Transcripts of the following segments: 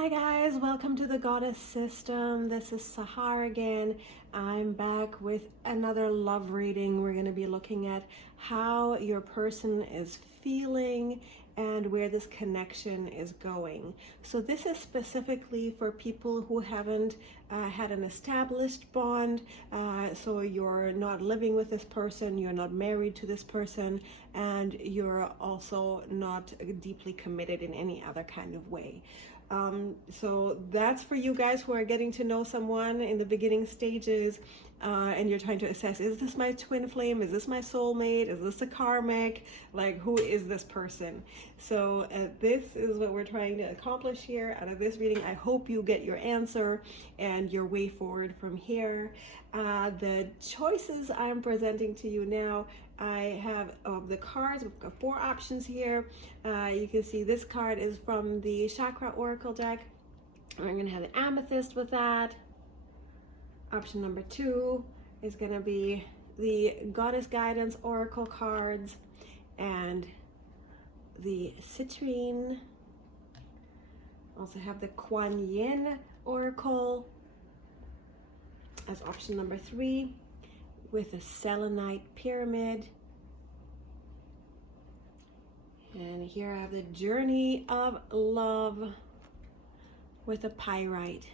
Hi guys, welcome to the Goddess System. This is Sahar again. I'm back with another love reading. We're going to be looking at how your person is feeling and where this connection is going. So this is specifically for people who haven't had an established bond. So you're not living with this person, you're not married to this person, and you're also not deeply committed in any other kind of way. So that's for you guys who are getting to know someone in the beginning stages, and you're trying to assess, is this my twin flame? Is this my soulmate? Is this a karmic? Like, who is this person? So this is what we're trying to accomplish here out of this reading. I hope you get your answer and your way forward from here. The choices I'm presenting to you now, I have of the cards. We've got 4 options here. You can see this card is from the Chakra Oracle deck. We're going to have the Amethyst with that. Option number 2 is going to be the Goddess Guidance Oracle cards and the Citrine. Also have the Kuan Yin Oracle as option number 3, with a Selenite Pyramid. And here I have the Journey of Love with a Pyrite.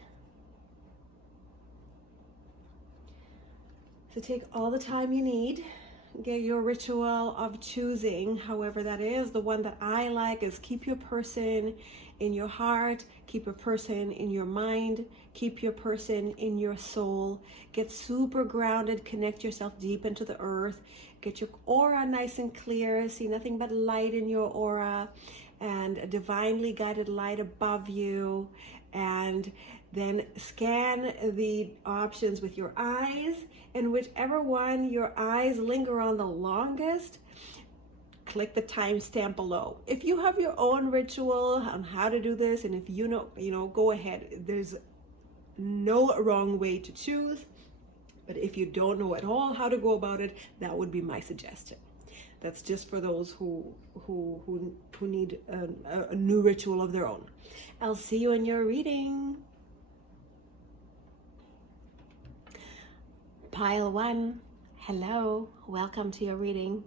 So take all the time you need. Get your ritual of choosing, however that is. The one that I like is keep your person in your heart, keep a person in your mind, keep your person in your soul. Get super grounded, connect yourself deep into the earth, get your aura nice and clear, see nothing but light in your aura and a divinely guided light above you. And then scan the options with your eyes, and whichever one your eyes linger on the longest, click the timestamp below. If you have your own ritual on how to do this, and if you know, go ahead. There's no wrong way to choose, but if you don't know at all how to go about it, that would be my suggestion. That's just for those who need a new ritual of their own. I'll see you in your reading. Pile 1, hello, welcome to your reading.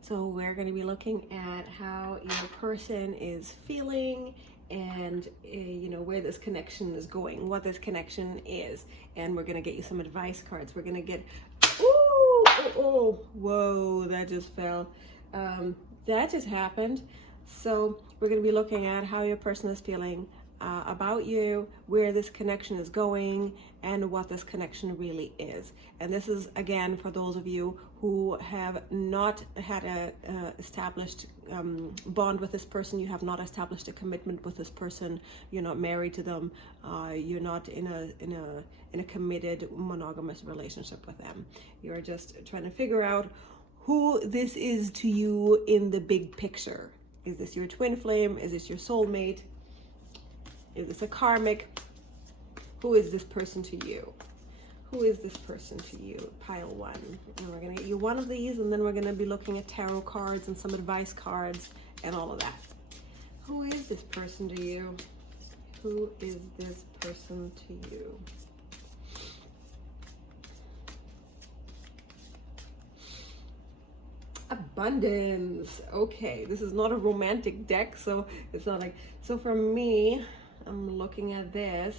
So we're going to be looking at how your person is feeling and where this connection is going, what this connection is, and we're going to get you some advice cards. We're going to get whoa, that just fell. That just happened. So we're going to be looking at how your person is feeling about you, where this connection is going, and what this connection really is. And this is, again, for those of you who have not had a established bond with this person. You have not established a commitment with this person. You're not married to them. You're not in a committed monogamous relationship with them. You're just trying to figure out who this is to you in the big picture. Is this your twin flame? Is this your soulmate? Is this a karmic? Who is this person to you? Who is this person to you? Pile 1. And we're going to get you one of these, and then we're going to be looking at tarot cards and some advice cards and all of that. Who is this person to you? Who is this person to you? Abundance. Okay, this is not a romantic deck, so it's not like, so for me, I'm looking at this,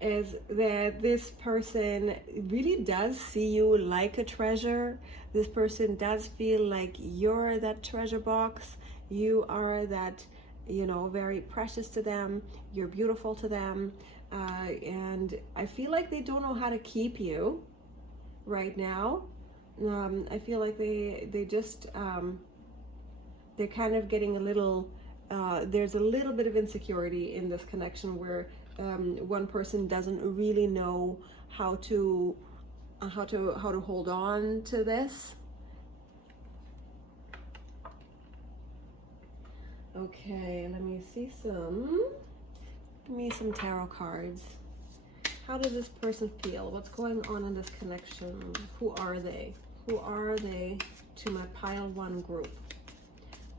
is that this person really does see you like a treasure. This person does feel like you're that treasure box. You are that, very precious to them. You're beautiful to them. And I feel like they don't know how to keep you right now. I feel like they just, they're kind of getting a little, there's a little bit of insecurity in this connection where one person doesn't really know how to hold on to this. Okay, let me see some tarot cards. How does this person feel? What's going on in this connection? Who are they? Who are they to my pile 1 group?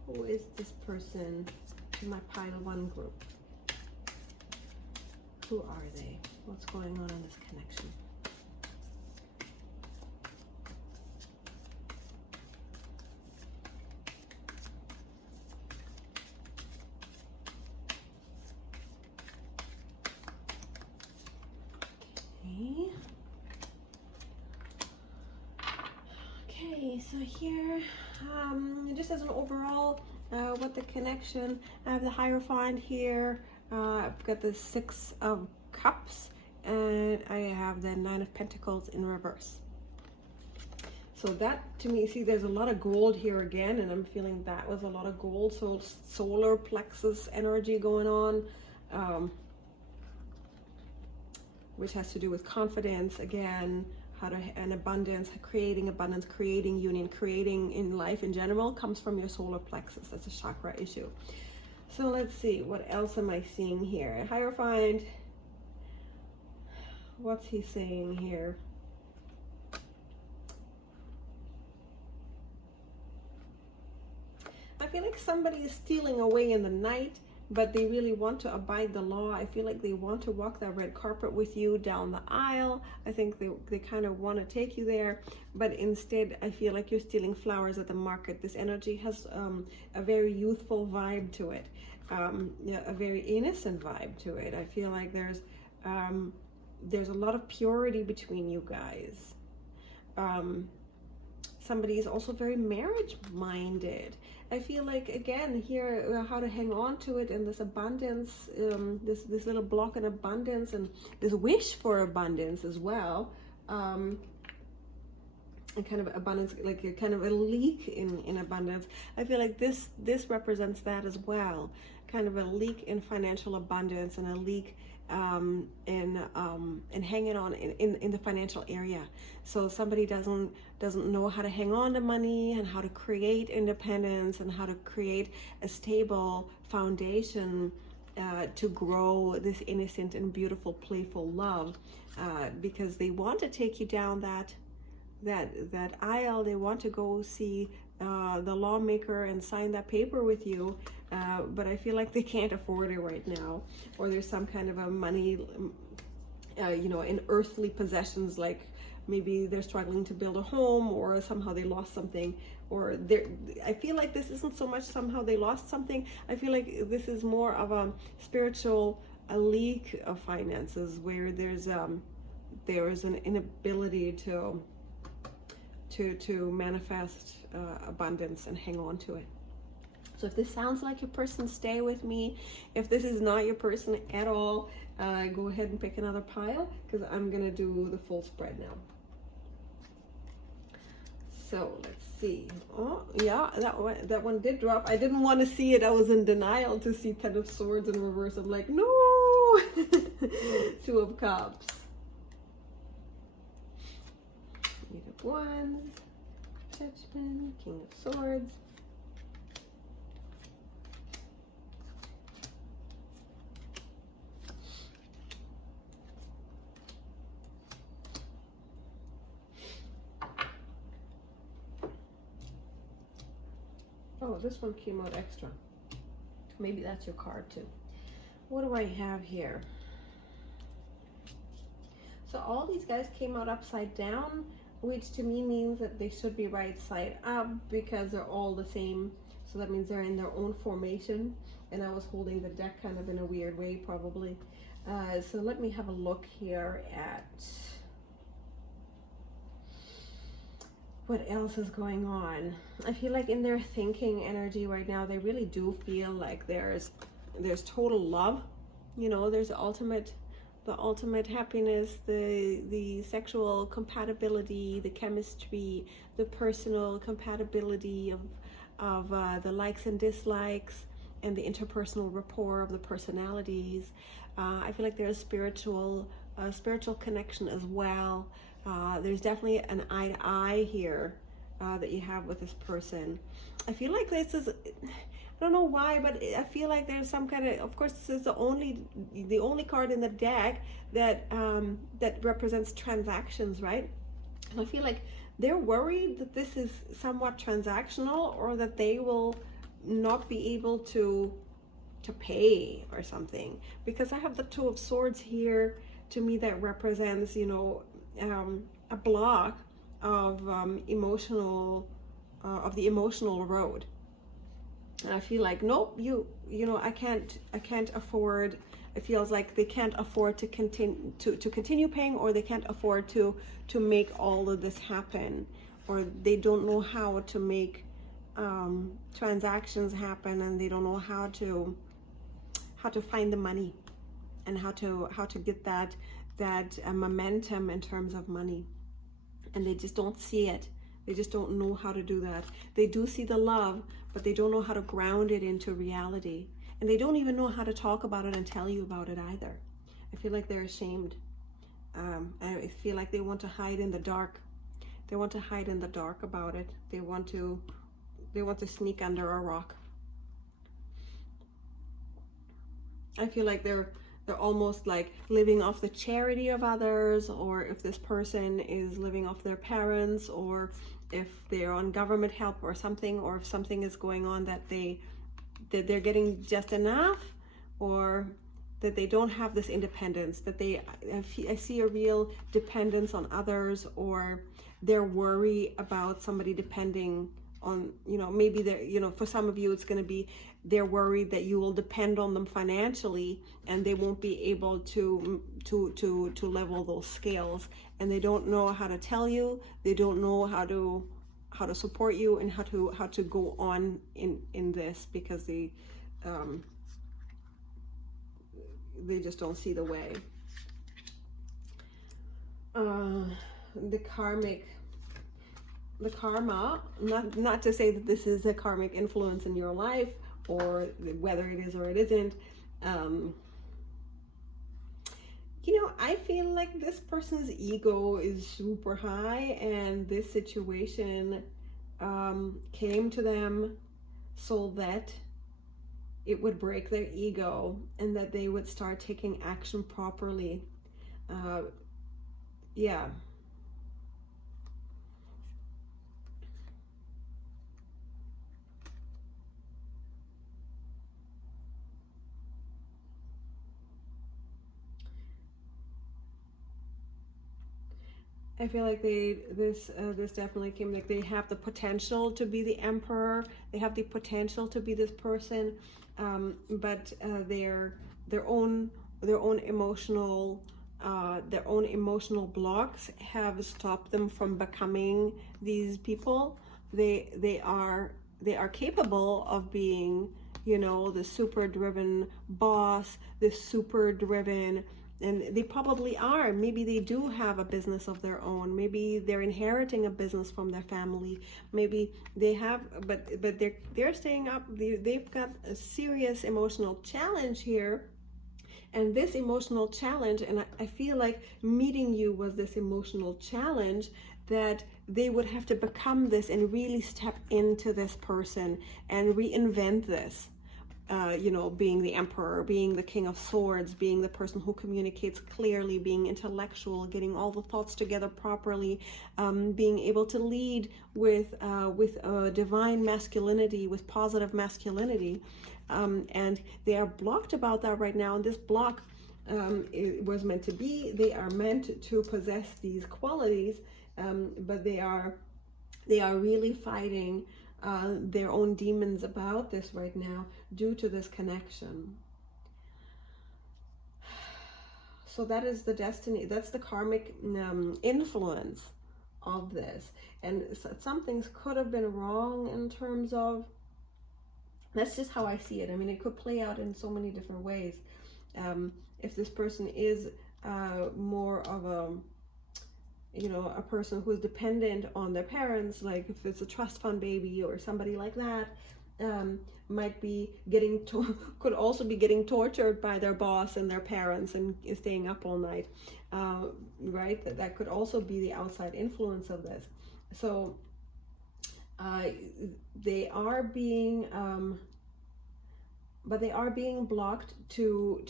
Who is this person to my pile 1 group. Who are they? What's going on in this connection? Okay, so here, just as an overall, what the connection, I have the Hierophant here, I've got the 6 of Cups, and I have the 9 of Pentacles in reverse. So that, to me, see, there's a lot of gold here again, and I'm feeling that was a lot of gold, so solar plexus energy going on, which has to do with confidence, again, and abundance, creating union, creating in life in general, comes from your solar plexus. That's a chakra issue. So let's see, what else am I seeing here? Hierophant, what's he saying here? I feel like somebody is stealing away in the night, but they really want to abide the law. I feel like they want to walk that red carpet with you down the aisle. I think they kind of want to take you there, but instead I feel like you're stealing flowers at the market. This energy has a very youthful vibe to it, yeah, a very innocent vibe to it. I feel like there's a lot of purity between you guys. Somebody is also very marriage minded. I feel like, again, here, how to hang on to it, and this abundance, this little block in abundance, and this wish for abundance as well, and kind of abundance, like a kind of a leak in abundance. I feel like this represents that as well, kind of a leak in financial abundance, and a leak and hanging on in the financial area. So somebody doesn't know how to hang on to money, and how to create independence, and how to create a stable foundation to grow this innocent and beautiful, playful love, because they want to take you down that aisle. They want to go see the lawmaker and sign that paper with you, but I feel like they can't afford it right now, or there's some kind of a money, in earthly possessions, like maybe they're struggling to build a home, or somehow they lost something, or I feel like this isn't so much somehow they lost something. I feel like this is more of a spiritual leak of finances, where there's an inability to manifest abundance and hang on to it. So if this sounds like your person, stay with me. If this is not your person at all, go ahead and pick another pile, because I'm gonna do the full spread now. So let's see. Oh yeah, that one did drop. I didn't want to see it. I was in denial to see Ten of Swords in reverse. I'm like, no. 2 of Cups. 8 of Wands. Judgment. King of Swords. Oh, this one came out extra. Maybe that's your card too. What do I have here? So all these guys came out upside down, which to me means that they should be right side up, because they're all the same. So that means they're in their own formation. And I was holding the deck kind of in a weird way, probably. So let me have a look here at what else is going on. I feel like in their thinking energy right now, they really do feel like there's total love. There's the ultimate happiness, the sexual compatibility, the chemistry, the personal compatibility of the likes and dislikes, and the interpersonal rapport of the personalities. I feel like there's spiritual connection as well. There's definitely an eye-to-eye here that you have with this person. I feel like this is, I don't know why, but I feel like there's some kind of course, this is the only card in the deck that represents transactions, right? And I feel like they're worried that this is somewhat transactional, or that they will not be able to pay or something, because I have the Two of Swords here. To me, that represents, you know, a block of of the emotional road. And I feel like, nope, you know, I can't afford. It feels like they can't afford to continue paying, or they can't afford to make all of this happen, or they don't know how to make transactions happen, and they don't know how to find the money, and how to get that momentum in terms of money. And they just don't see it. They just don't know how to do that. They do see the love, but they don't know how to ground it into reality. And they don't even know how to talk about it and tell you about it either. I feel like they're ashamed. I feel like they want to hide in the dark. They want to hide in the dark about it. They want to sneak under a rock. I feel like they're almost like living off the charity of others, or if this person is living off their parents, or if they're on government help or something, or if something is going on that they're getting just enough, or that they don't have this independence, that I see a real dependence on others, or they're worried about somebody depending on, you know, maybe they're, you know, for some of you it's going to be they're worried that you will depend on them financially, and they won't be able to level those scales, and they don't know how to tell you, they don't know how to support you, and how to go on in this, because they just don't see the way. The karma, not to say that this is a karmic influence in your life, or whether it is or it isn't. You know, I feel like this person's ego is super high, and this situation came to them so that it would break their ego, and that they would start taking action properly. Yeah. I feel like this definitely came, like they have the potential to be the emperor. They have the potential to be this person, but their own emotional blocks have stopped them from becoming these people. They are capable of being, you know, the super driven boss, the super driven. And they probably are. Maybe they do have a business of their own. Maybe they're inheriting a business from their family. Maybe they have, but they're staying up. They've got a serious emotional challenge here. And this emotional challenge, and I feel like meeting you was this emotional challenge, that they would have to become this and really step into this person and reinvent this. You know, being the emperor, being the king of swords, being the person who communicates clearly, being intellectual, getting all the thoughts together properly, being able to lead with divine masculinity, with positive masculinity, and they are blocked about that right now. And this block it was meant to be. They are meant to possess these qualities, but they are really fighting their own demons about this right now due to this connection. So that is the destiny, that's the karmic influence of this. And some things could have been wrong in terms of, that's just how I see it. I mean, it could play out in so many different ways. If this person is more of a, you know, a person who's dependent on their parents, like if it's a trust fund baby or somebody like that, might be could also be getting tortured by their boss and their parents and staying up all night, right? That could also be the outside influence of this. So they are being but they are being blocked to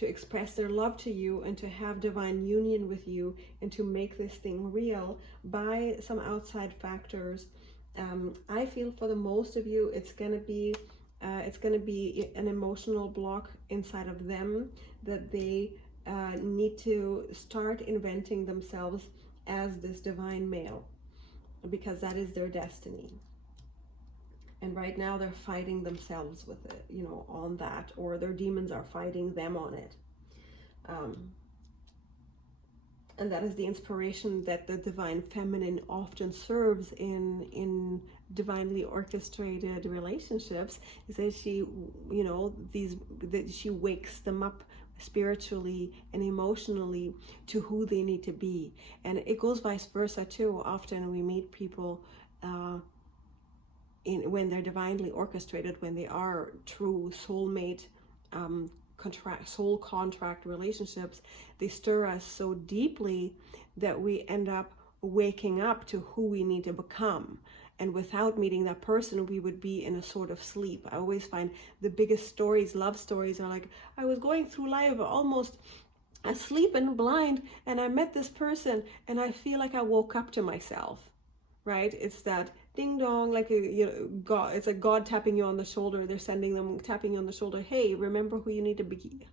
express their love to you and to have divine union with you and to make this thing real by some outside factors. I feel for the most of you, it's going to be It's going to be an emotional block inside of them that they need to start inventing themselves as this divine male, because that is their destiny. And right now they're fighting themselves with it, you know, on that, or their demons are fighting them on it. And that is the inspiration that the divine feminine often serves in divinely orchestrated relationships, is that she, you know, that she wakes them up spiritually and emotionally to who they need to be. And it goes vice versa too. Often we meet people when they're divinely orchestrated, when they are true soulmate soul contract relationships, they stir us so deeply that we end up waking up to who we need to become. And without meeting that person, we would be in a sort of sleep. I always find the biggest stories, love stories, are like, I was going through life almost asleep and blind, and I met this person, and I feel like I woke up to myself, right? It's that ding dong, like God. It's like God tapping you on the shoulder. They're tapping you on the shoulder. Hey, remember who you need to be,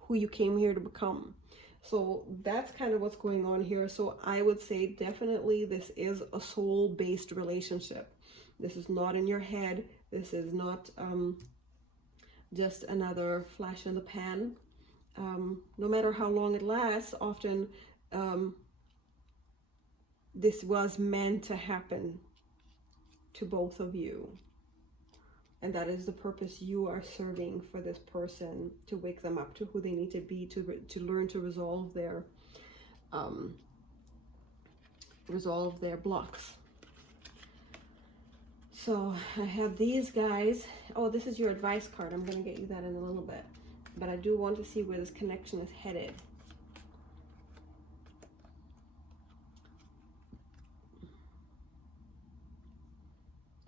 who you came here to become. So that's kind of what's going on here. So I would say definitely this is a soul-based relationship. This is not in your head. This is not just another flash in the pan. No matter how long it lasts, often this was meant to happen to both of you. And that is the purpose you are serving for this person, to wake them up to who they need to be, to learn to resolve their blocks. So I have these guys. Oh, this is your advice card. I'm going to get you that in a little bit. But I do want to see where this connection is headed.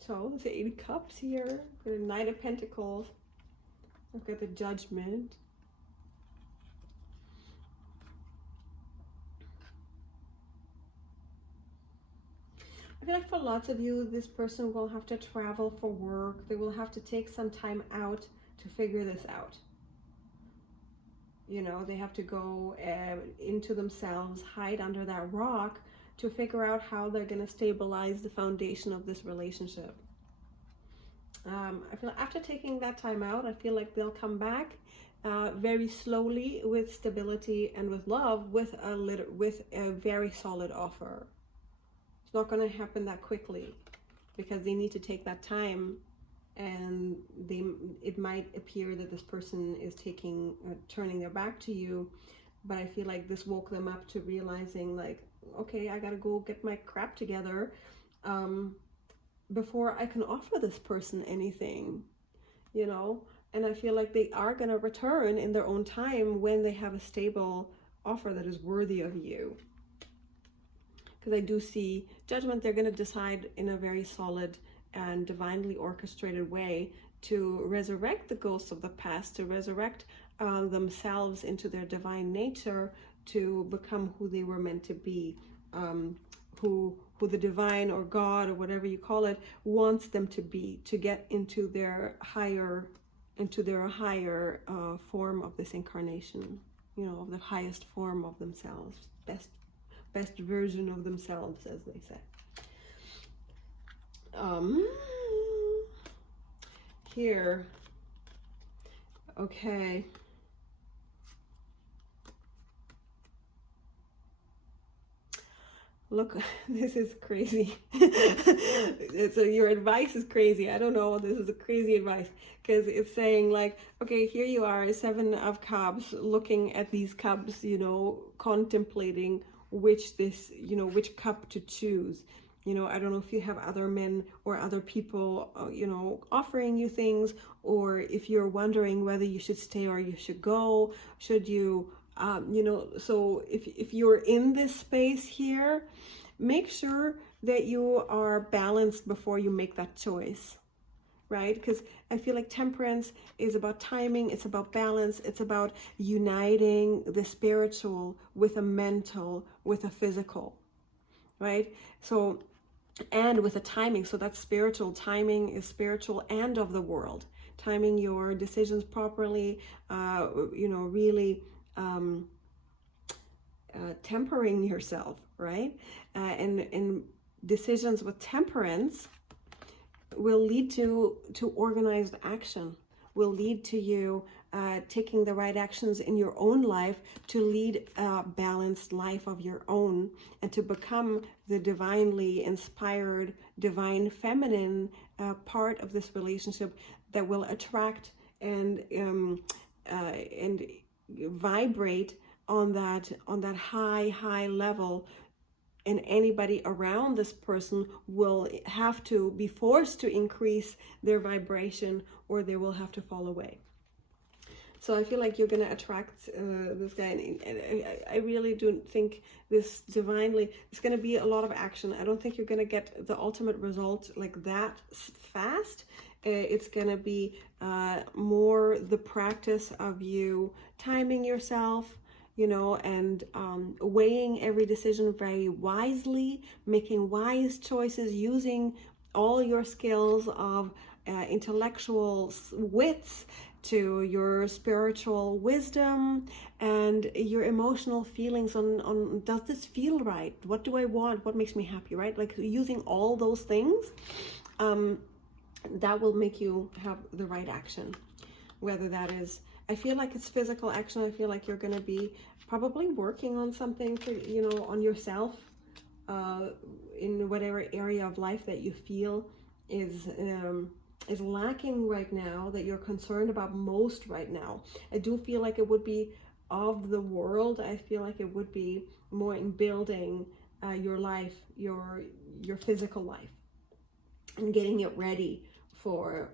So there's the 8 of Cups here, the Knight of Pentacles. I've got the Judgment. I feel like for lots of you, this person will have to travel for work. They will have to take some time out to figure this out. You know, they have to go into themselves, hide under that rock, to figure out how they're going to stabilize the foundation of this relationship. I feel after taking that time out, I feel like they'll come back very slowly with stability and with love, with a very solid offer. It's not going to happen that quickly because they need to take that time, and it might appear that this person is turning their back to you, but I feel like this woke them up to realizing, like, okay, I gotta go get my crap together before I can offer this person anything, you know. And I feel like they are gonna return in their own time when they have a stable offer that is worthy of you. Because I do see Judgment. They're gonna decide in a very solid and divinely orchestrated way to resurrect the ghosts of the past, to resurrect themselves into their divine nature, to become who they were meant to be, who the divine or God or whatever you call it wants them to be, to get into their higher form of this incarnation, you know, of the highest form of themselves, best version of themselves, as they say. Here, okay. Look, this is crazy. So your advice is crazy. I don't know. This is a crazy advice because it's saying, like, okay, here you are, 7 of Cups, looking at these cups, you know, contemplating which cup to choose. You know, I don't know if you have other men or other people, you know, offering you things, or if you're wondering whether you should stay or you should go. Should you, you know, so if you're in this space here, make sure that you are balanced before you make that choice, right? Because I feel like Temperance is about timing, it's about balance, it's about uniting the spiritual with a mental, with a physical, right? So and with a timing. So that's spiritual. Timing is spiritual and of the world. Timing your decisions properly, really tempering yourself, right? And decisions with temperance will lead to organized action, will lead to you taking the right actions in your own life to lead a balanced life of your own, and to become the divinely inspired, divine feminine part of this relationship that will attract and vibrate on that high level. And anybody around this person will have to be forced to increase their vibration, or they will have to fall away. So I feel like you're going to attract this guy. And I really do think this divinely, it's going to be a lot of action. I don't think you're going to get the ultimate result like that fast. It's going to be more the practice of you timing yourself, and weighing every decision very wisely, making wise choices, using all your skills of intellectual wits to your spiritual wisdom and your emotional feelings on does this feel right? What do I want? What makes me happy, right? Like using all those things, that will make you have the right action. Whether that is, I feel like it's physical action. I feel like you're going to be probably working on something for, on yourself, in whatever area of life that you feel is lacking right now, that you're concerned about most right now. I do feel like it would be of the world. I feel like it would be more in building your life, your physical life, and getting it ready for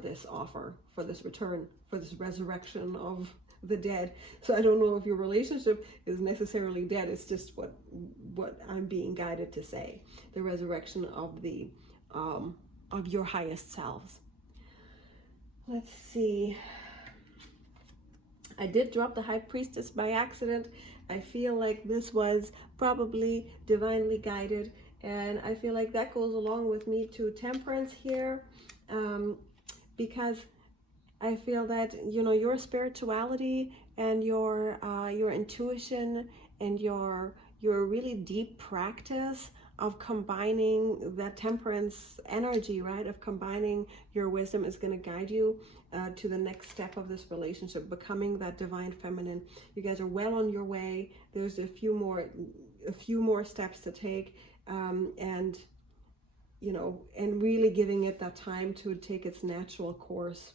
this offer, for this return, for this resurrection of the dead. So I don't know if your relationship is necessarily dead. It's just what I'm being guided to say. The resurrection of the of your highest selves. Let's see. I did drop the High Priestess by accident. I feel like this was probably divinely guided, and I feel like that goes along with me to Temperance here, because I feel that your spirituality and your intuition and your really deep practice of combining that temperance energy, right? Of combining your wisdom is going to guide you to the next step of this relationship, becoming that divine feminine. You guys are well on your way. There's a few more steps to take, and really giving it that time to take its natural course.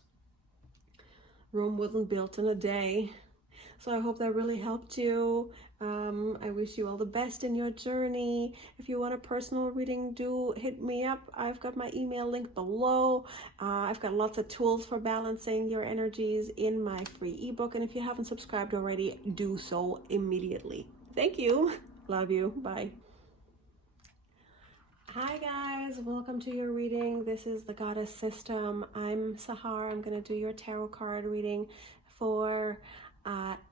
Rome wasn't built in a day. So I hope that really helped you. I wish you all the best in your journey. If you want a personal reading, do hit me up. I've got my email link below. I've got lots of tools for balancing your energies in my free ebook. And if you haven't subscribed already, do so immediately. Thank you. Love you. Bye. Hi guys, welcome to your reading. This is the Goddess System. I'm Sahar. I'm going to do your tarot card reading for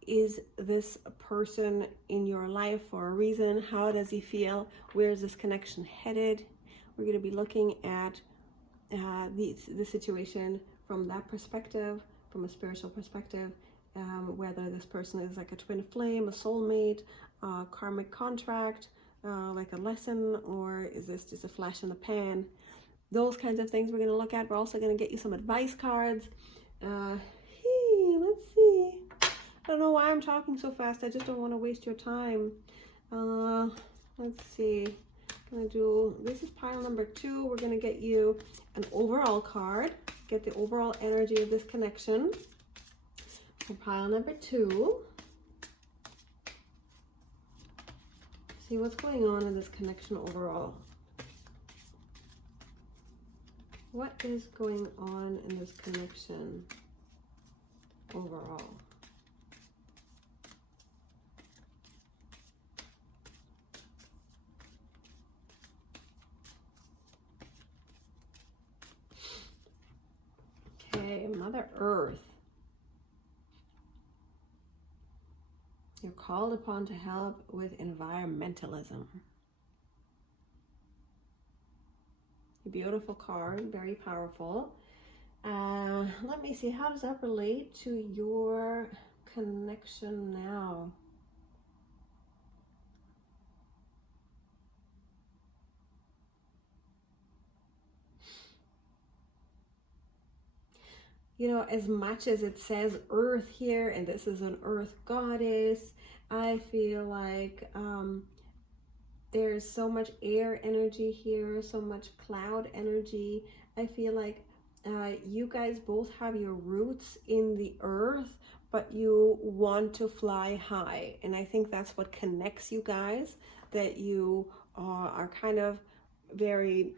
is this person in your life for a reason? How does he feel? Where is this connection headed? We're going to be looking at the situation from that perspective, from a spiritual perspective, whether this person is like a twin flame, a soulmate, a karmic contract, like a lesson, or is this just a flash in the pan? Those kinds of things we're going to look at. We're also going to get you some advice cards. Let's see. I don't know why I'm talking so fast. I just don't want to waste your time. Let's see. This is pile number 2. We're going to get you an overall card. Get the overall energy of this connection. For pile number 2. See what's going on in this connection overall. What is going on in this connection overall? Okay, Mother Earth. You're called upon to help with environmentalism. Beautiful card, very powerful. Let me see, how does that relate to your connection now? You know, as much as it says earth here, and this is an earth goddess, I feel like there's so much air energy here, so much cloud energy. I feel like you guys both have your roots in the earth, but you want to fly high. And I think that's what connects you guys, that you are kind of very,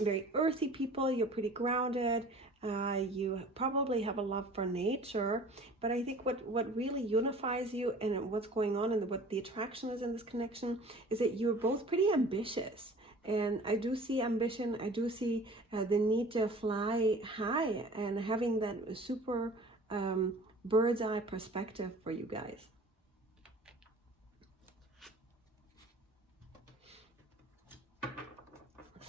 very earthy people. You're pretty grounded. You probably have a love for nature, but I think what really unifies you and what's going on and what the attraction is in this connection is that you're both pretty ambitious. And I do see ambition, I do see the need to fly high and having that super bird's eye perspective for you guys.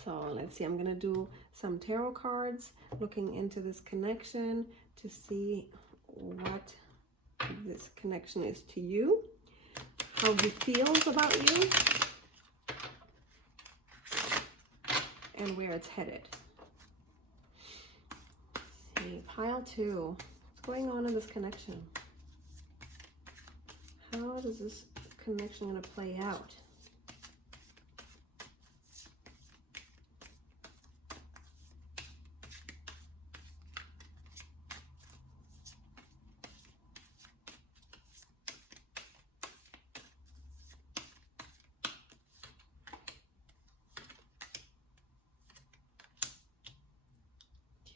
So let's see, I'm going to do some tarot cards looking into this connection to see what this connection is to you, how he feels about you, and where it's headed. Let's see, pile 2. What's going on in this connection? How is this connection going to play out?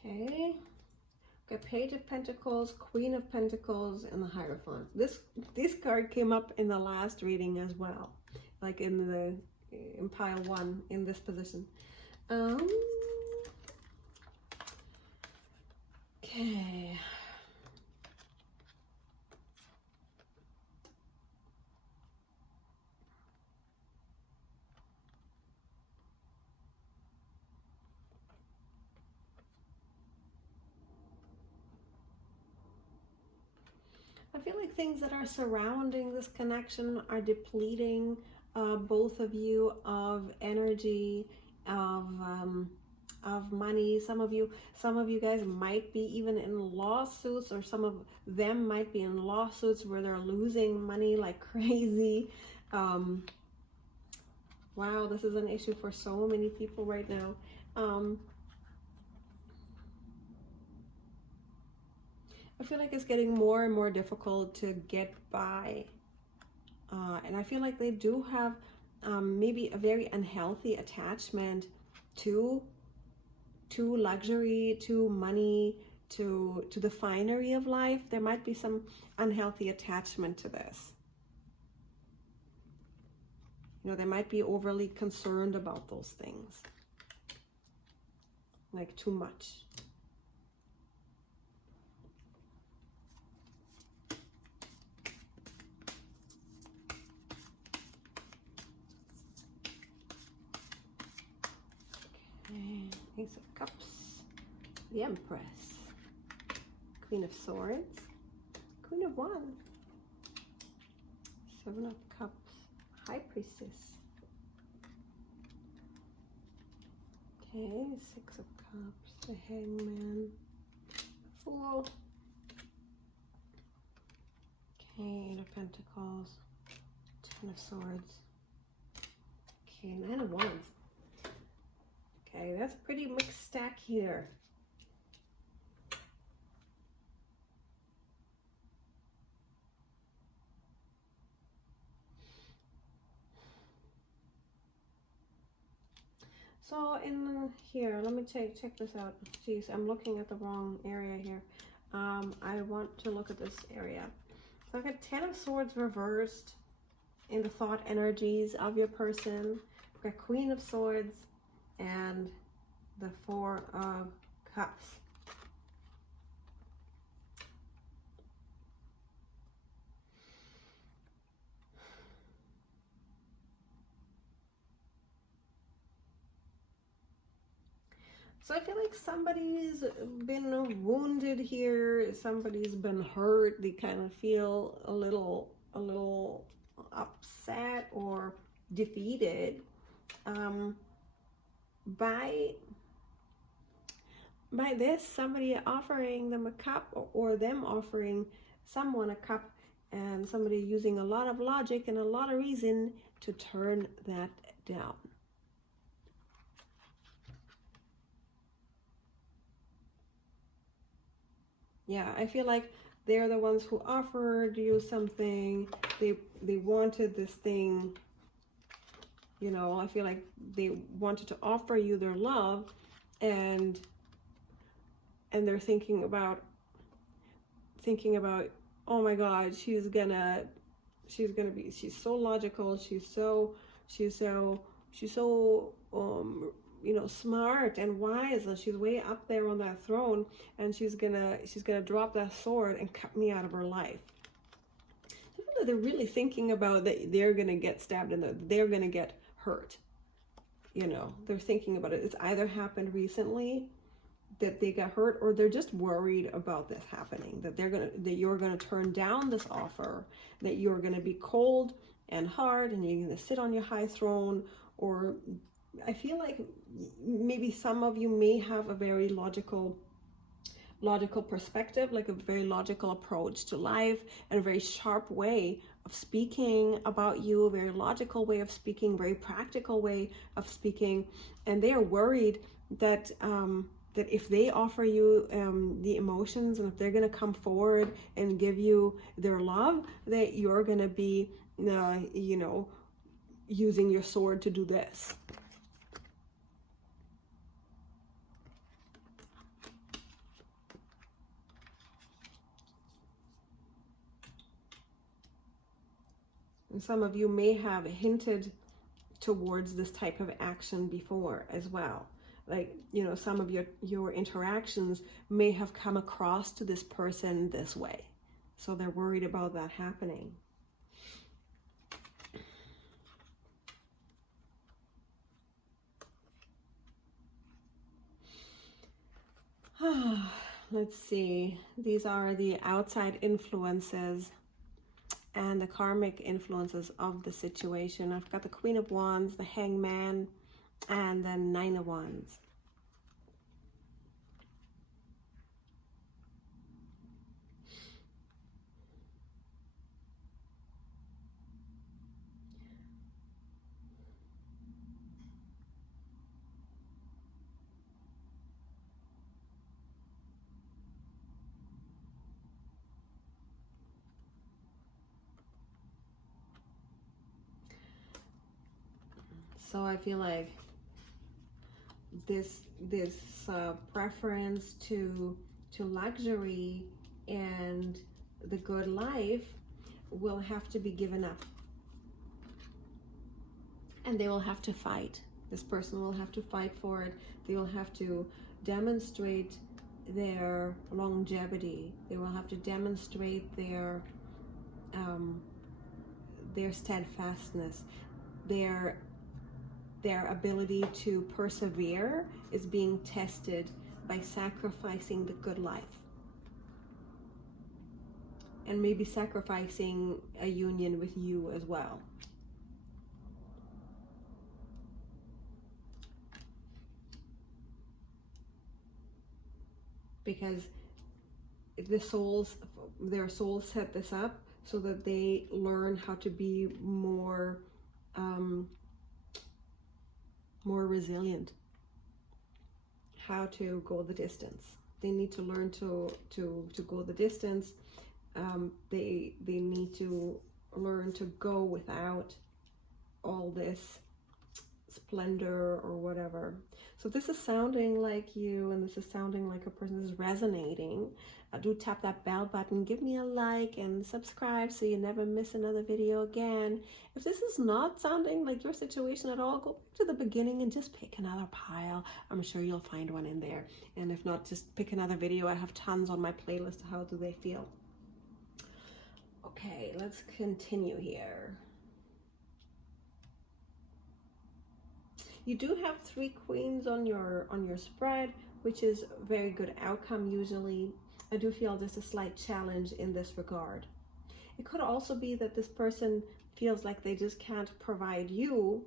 Okay, got Page of Pentacles, Queen of Pentacles, and the Hierophant. This card came up in the last reading as well, like in pile 1 in this position. Okay. I feel like things that are surrounding this connection are depleting both of you of energy, of money. Some of you guys might be even in lawsuits, or some of them might be in lawsuits where they're losing money like crazy. Wow, this is an issue for so many people right now. I feel like it's getting more and more difficult to get by. And I feel like they do have maybe a very unhealthy attachment to luxury, to money, to the finery of life. There might be some unhealthy attachment to this. You know, they might be overly concerned about those things. Like too much. Ace of Cups, the Empress, Queen of Swords, Queen of Wands, 7 of Cups, High Priestess. Okay, 6 of Cups, the Hangman, Fool. Okay, 8 of Pentacles, 10 of Swords. Okay, 9 of Wands. Okay, that's a pretty mixed stack here. So in here, let me check this out. Jeez, I'm looking at the wrong area here. I want to look at this area. So I got 10 of Swords reversed in the thought energies of your person. I've got Queen of Swords and the 4 of Cups. So I feel like somebody's been wounded here. Somebody's been hurt. They kind of feel a little upset or defeated by this, somebody offering them a cup, or them offering someone a cup, and somebody using a lot of logic and a lot of reason to turn that down. Yeah, I feel like they're the ones who offered you something. They wanted this thing, you know. I feel like they wanted to offer you their love, and they're thinking about, oh my God, she's so logical, she's so you know, smart and wise, and she's way up there on that throne, and she's gonna drop that sword and cut me out of her life. They're really thinking about that they're gonna get stabbed and they're gonna get hurt. You know, they're thinking about it. It's either happened recently that they got hurt, or they're just worried about this happening, that you're gonna turn down this offer, that you're gonna be cold and hard and you're gonna sit on your high throne. Or I feel like maybe some of you may have a very logical perspective, like a very logical approach to life, and a very sharp way of speaking about you, a very logical way of speaking, very practical way of speaking. And they are worried that that if they offer you the emotions, and if they're going to come forward and give you their love, that you're going to be you know, using your sword to do this. And some of you may have hinted towards this type of action before as well. Like, you know, some of your interactions may have come across to this person this way. So they're worried about that happening. Let's see. These are the outside influences and the karmic influences of the situation. I've got the Queen of Wands, the Hangman, and the Nine of Wands. So I feel like this preference to luxury and the good life will have to be given up, and they will have to fight. This person will have to fight for it. They will have to demonstrate their longevity. They will have to demonstrate their steadfastness. Their ability to persevere is being tested by sacrificing the good life. And maybe sacrificing a union with you as well. Because their souls set this up so that they learn how to be more resilient, how to go the distance. They need to learn to go the distance. They need to learn to go without all this splendor or whatever. So this is sounding like you, and this is sounding like a person is resonating. Do tap that bell button, give me a like, and subscribe so you never miss another video again. If this is not sounding like your situation at all, go back to the beginning and just pick another pile. I'm sure you'll find one in there. And if not, just pick another video. I have tons on my playlist. How do they feel? Okay, let's continue here. You do have 3 queens on your spread, which is very good outcome usually. I do feel there's a slight challenge in this regard. It could also be that this person feels like they just can't provide you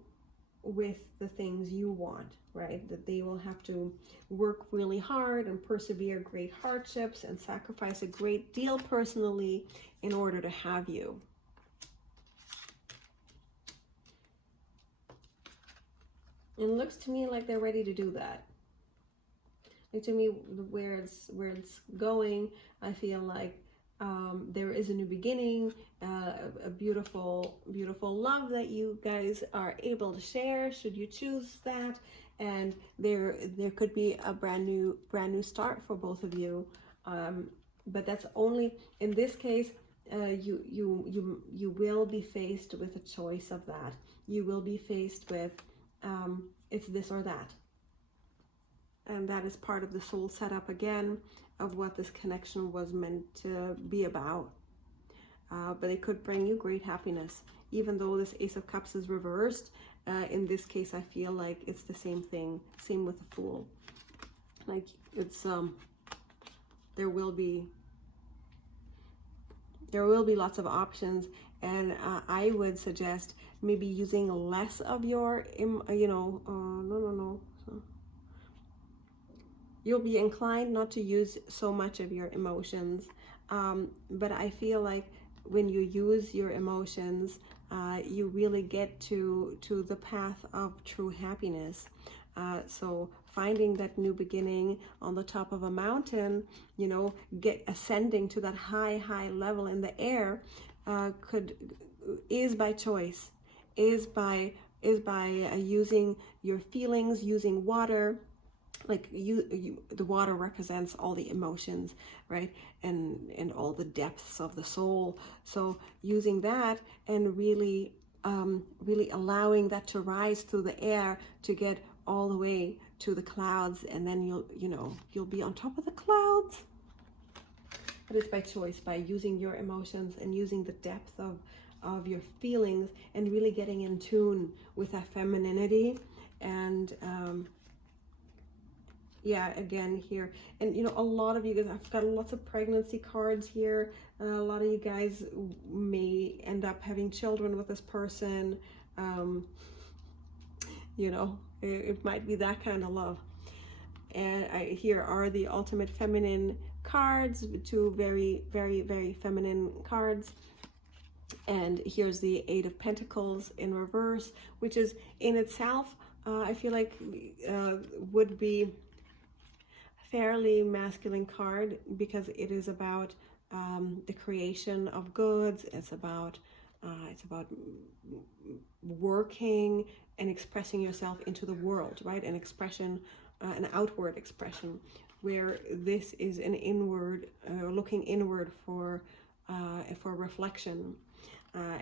with the things you want, right? That they will have to work really hard and persevere great hardships and sacrifice a great deal personally in order to have you. It looks to me like they're ready to do that. Like, to me, where it's going, I feel like there is a new beginning, a beautiful love that you guys are able to share, should you choose that, and there could be a brand new start for both of you. But that's only in this case. You will be faced with a choice of that. You will be faced with it's this or that. And that is part of the soul setup again of what this connection was meant to be about. But it could bring you great happiness. Even though this Ace of Cups is reversed, in this case I feel like it's the same thing. Same with the Fool. Like, it's there will be lots of options, and I would suggest maybe using less of your you'll be inclined not to use so much of your emotions, but I feel like when you use your emotions, you really get to the path of true happiness. So finding that new beginning on the top of a mountain, ascending to that high level in the air, is by choice, is by using your feelings, using water. Like the water represents all the emotions, right? And all the depths of the soul. So using that and really allowing that to rise through the air to get all the way to the clouds, and then you'll be on top of the clouds. But it's by choice, by using your emotions and using the depth of your feelings and really getting in tune with that femininity. And yeah, again here, and a lot of you guys, I've got lots of pregnancy cards here. A lot of you guys may end up having children with this person. It might be that kind of love. And here are the ultimate feminine cards, 2 very, very, very feminine cards. And here's the 8 of Pentacles in reverse, which is in itself, I feel like would be fairly masculine card, because it is about the creation of goods. It's about working and expressing yourself into the world, right? An expression, an outward expression, where this is an inward, looking inward for reflection,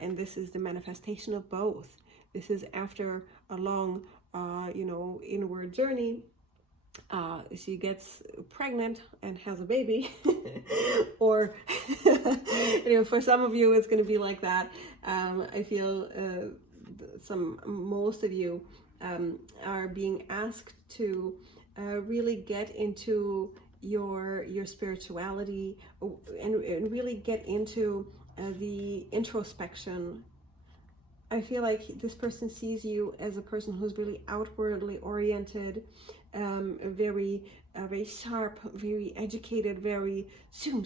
and this is the manifestation of both. This is after a long, inward journey. She gets pregnant and has a baby, or for some of you it's going to be like that. I feel most of you are being asked to really get into your spirituality, and really get into the introspection. I feel like this person sees you as a person who's really outwardly oriented, very sharp, very educated, very zoom,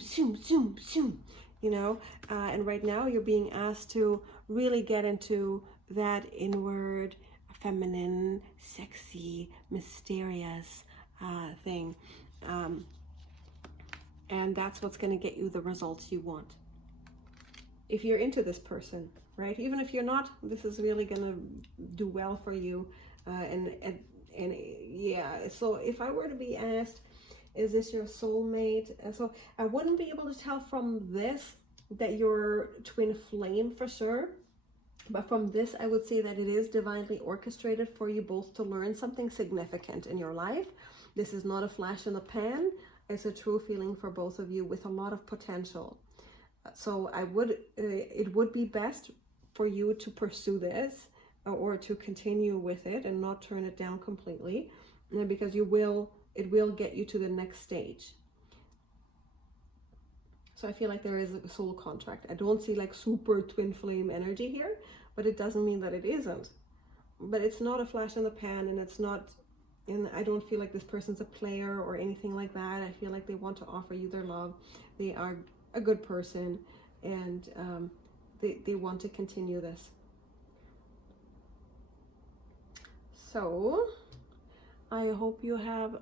and right now you're being asked to really get into that inward, feminine, sexy, mysterious thing. And that's what's going to get you the results you want. If you're into this person, right? Even if you're not, this is really going to do well for you. And yeah, so if I were to be asked, is this your soulmate? So I wouldn't be able to tell from this that you're twin flame for sure. But from this, I would say that it is divinely orchestrated for you both to learn something significant in your life. This is not a flash in the pan. It's a true feeling for both of you with a lot of potential. So it would be best for you to pursue this or to continue with it and not turn it down completely, because it will get you to the next stage. So I feel like there is a soul contract. I don't see like super twin flame energy here, but it doesn't mean that it isn't. But it's not a flash in the pan, and it's not, and I don't feel like this person's a player or anything like that. I feel like they want to offer you their love. They are a good person, and they want to continue this. So I hope you have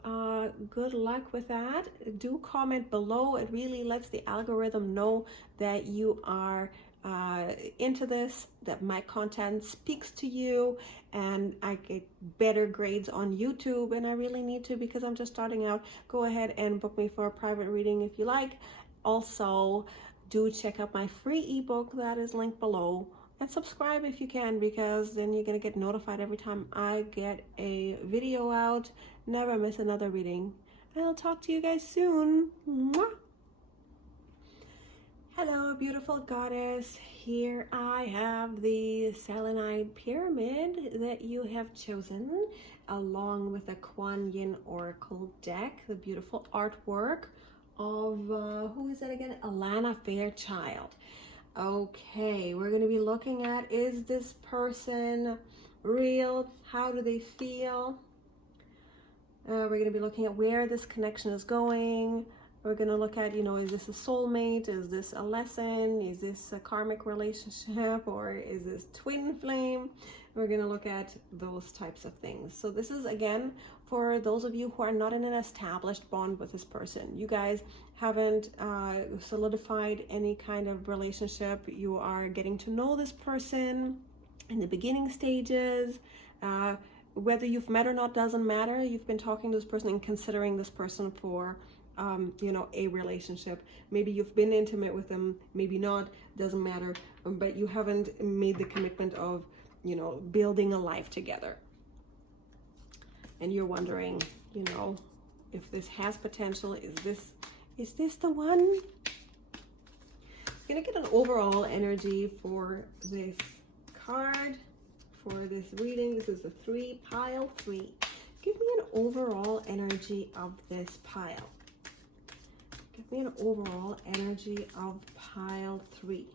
good luck with that. Do comment below. It really lets the algorithm know that you are into this, that my content speaks to you, and I get better grades on YouTube, and I really need to, because I'm just starting out. Go ahead and book me for a private reading if you like. Also, do check out my free ebook that is linked below, and subscribe if you can, because then you're going to get notified every time I get a video out. Never miss another reading. And I'll talk to you guys soon. Mwah! Hello, beautiful goddess. Here I have the Selenite Pyramid that you have chosen, along with the Kuan Yin Oracle deck, the beautiful artwork of, who is that again? Alana Fairchild. Okay, we're going to be looking at, is this person real? How do they feel? We're going to be looking at where this connection is going. We're going to look at, is this a soulmate? Is this a lesson? Is this a karmic relationship? Or is this twin flame? We're going to look at those types of things. So this is, again, for those of you who are not in an established bond with this person. You guys haven't solidified any kind of relationship. You are getting to know this person in the beginning stages. Whether you've met or not doesn't matter. You've been talking to this person and considering this person for a relationship. Maybe you've been intimate with them, maybe not, doesn't matter, but you haven't made the commitment of, building a life together. And you're wondering, if this has potential, is this the one? I'm gonna get an overall energy for this card, for this reading. This is the pile 3. Give me an overall energy of this pile. Give me an overall energy of pile 3.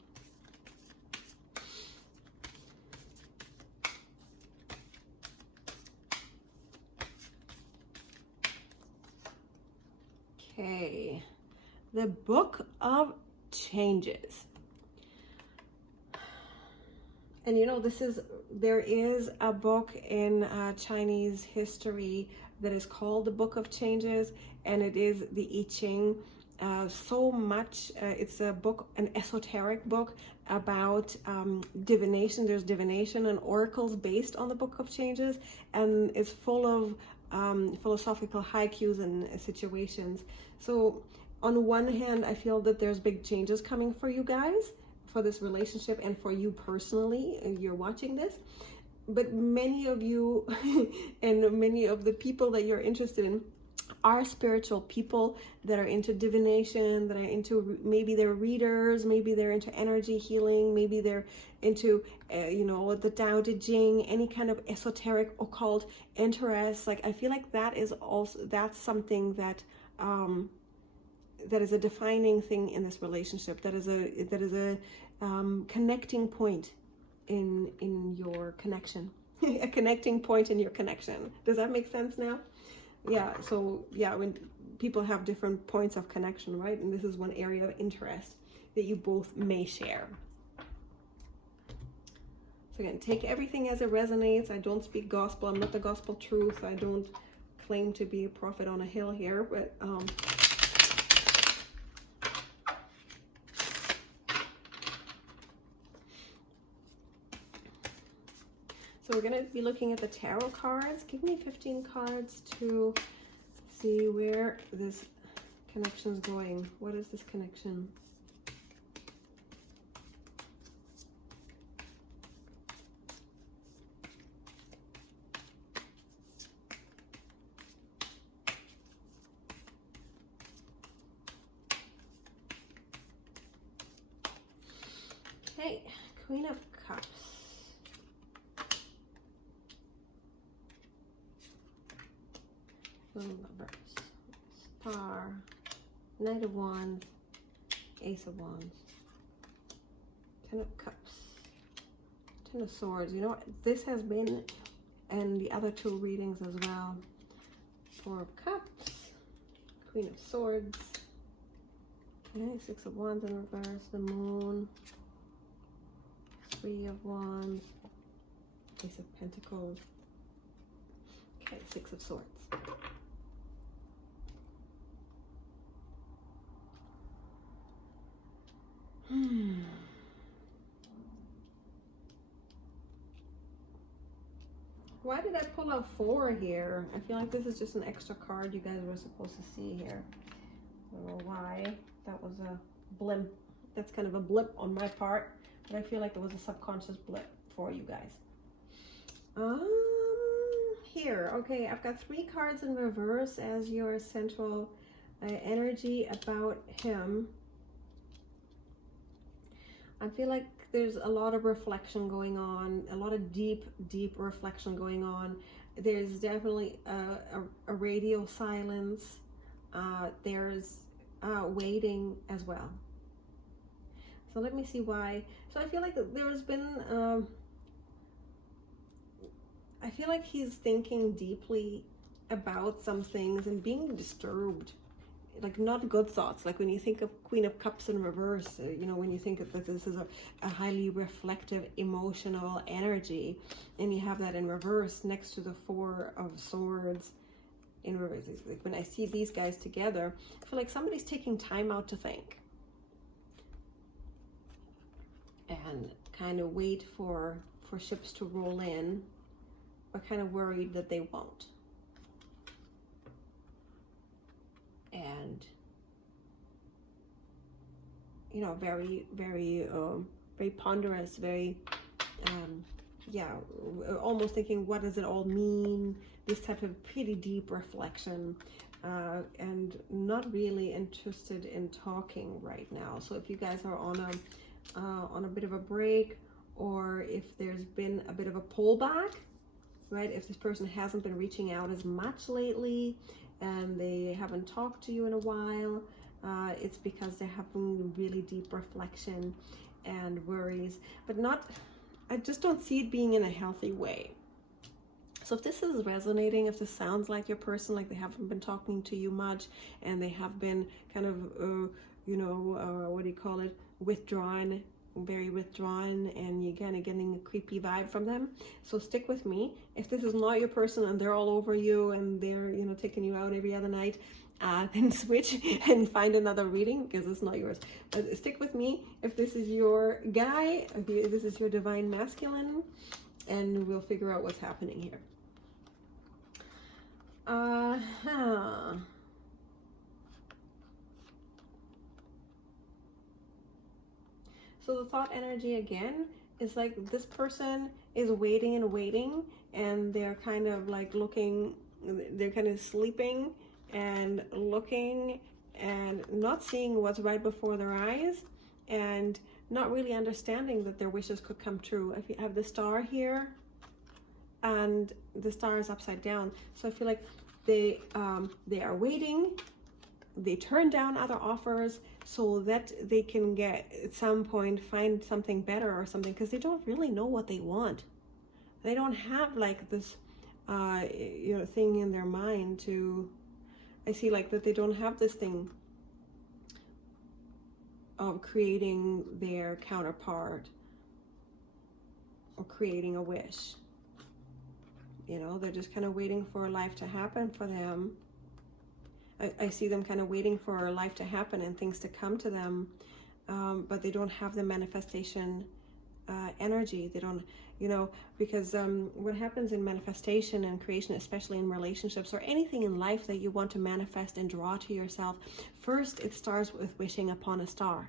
Okay, the Book of Changes. And there is a book in Chinese history that is called the Book of Changes, and it is the I Ching. It's a book, an esoteric book about divination. There's divination and oracles based on the Book of Changes, and it's full of philosophical haikus and situations. So on one hand, I feel that there's big changes coming for you guys, for this relationship, and for you personally, and you're watching this. But many of you and many of the people that you're interested in are spiritual people that are into divination, that are into, maybe they're readers, maybe they're into energy healing, maybe they're into the Tao Te Ching, any kind of esoteric occult interests. Like, I feel like that's something that that is a defining thing in this relationship, that is a connecting point in your connection. A connecting point in your connection. Does that make sense now? Yeah, so yeah, when people have different points of connection, right? And this is one area of interest that you both may share. So again, take everything as it resonates. I don't speak gospel. I'm not the gospel truth. I don't claim to be a prophet on a hill here, but so we're going to be looking at the tarot cards. Give me 15 cards to see where this connection is going. What is this connection? Okay, Queen of Cups. Lovers, Star, Knight of Wands, Ace of Wands, Ten of Cups, Ten of Swords. You know, this has been in the other two readings as well. Four of Cups, Queen of Swords, okay, Six of Wands in reverse, the Moon, Three of Wands, Ace of Pentacles, okay, Six of Swords. Why did I pull out 4 here? I feel like this is just an extra card you guys were supposed to see here. I don't know why. That was a blimp. That's kind of a blip on my part, but I feel like it was a subconscious blip for you guys. Here, okay, I've got 3 cards in reverse as your central energy about him. I feel like there's a lot of reflection going on, a lot of deep reflection going on. There's definitely a radio silence. There's waiting as well. So let me see why. So I feel like there has been, I feel like he's thinking deeply about some things and being disturbed. Like not good thoughts, like when you think of Queen of Cups in reverse, you know, when you think of that this is a highly reflective, emotional energy, and you have that in reverse next to the Four of Swords in reverse. Like when I see these guys together, I feel like somebody's taking time out to think and kind of wait for ships to roll in, but kind of worried that they won't. And you know, very ponderous, very yeah, almost thinking, what does it all mean? This type of pretty deep reflection, and not really interested in talking right now. So if you guys are on a bit of a break, or if there's been a bit of a pullback, right? If this person hasn't been reaching out as much lately, and they haven't talked to you in a while, it's because they're having really deep reflection and worries, but not, I just don't see it being in a healthy way. So if this is resonating, if this sounds like your person, like they haven't been talking to you much, and they have been kind of, you know, what do you call it, withdrawn, very withdrawn, and you're kind of getting a creepy vibe from them, so stick with me. If this is not your person and they're all over you and they're, you know, taking you out every other night, then switch and find another reading because it's not yours. But stick with me if this is your guy, if this is your divine masculine, and we'll figure out what's happening here. So the thought energy again is like this person is waiting and waiting, and they're kind of like looking, they're kind of sleeping and looking and not seeing what's right before their eyes, and not really understanding that their wishes could come true. If you have the Star here, and the Star is upside down, so I feel like they are waiting. They turn down other offers so that they can get at some point find something better or something, because they don't really know what they want. They don't have like this you know, thing in their mind to, I see like that they don't have this thing of creating their counterpart or creating a wish. You know, they're just kind of waiting for life to happen for them. I see them kind of waiting for life to happen and things to come to them, but they don't have the manifestation energy. They don't, you know, because what happens in manifestation and creation, especially in relationships or anything in life that you want to manifest and draw to yourself, first it starts with wishing upon a star.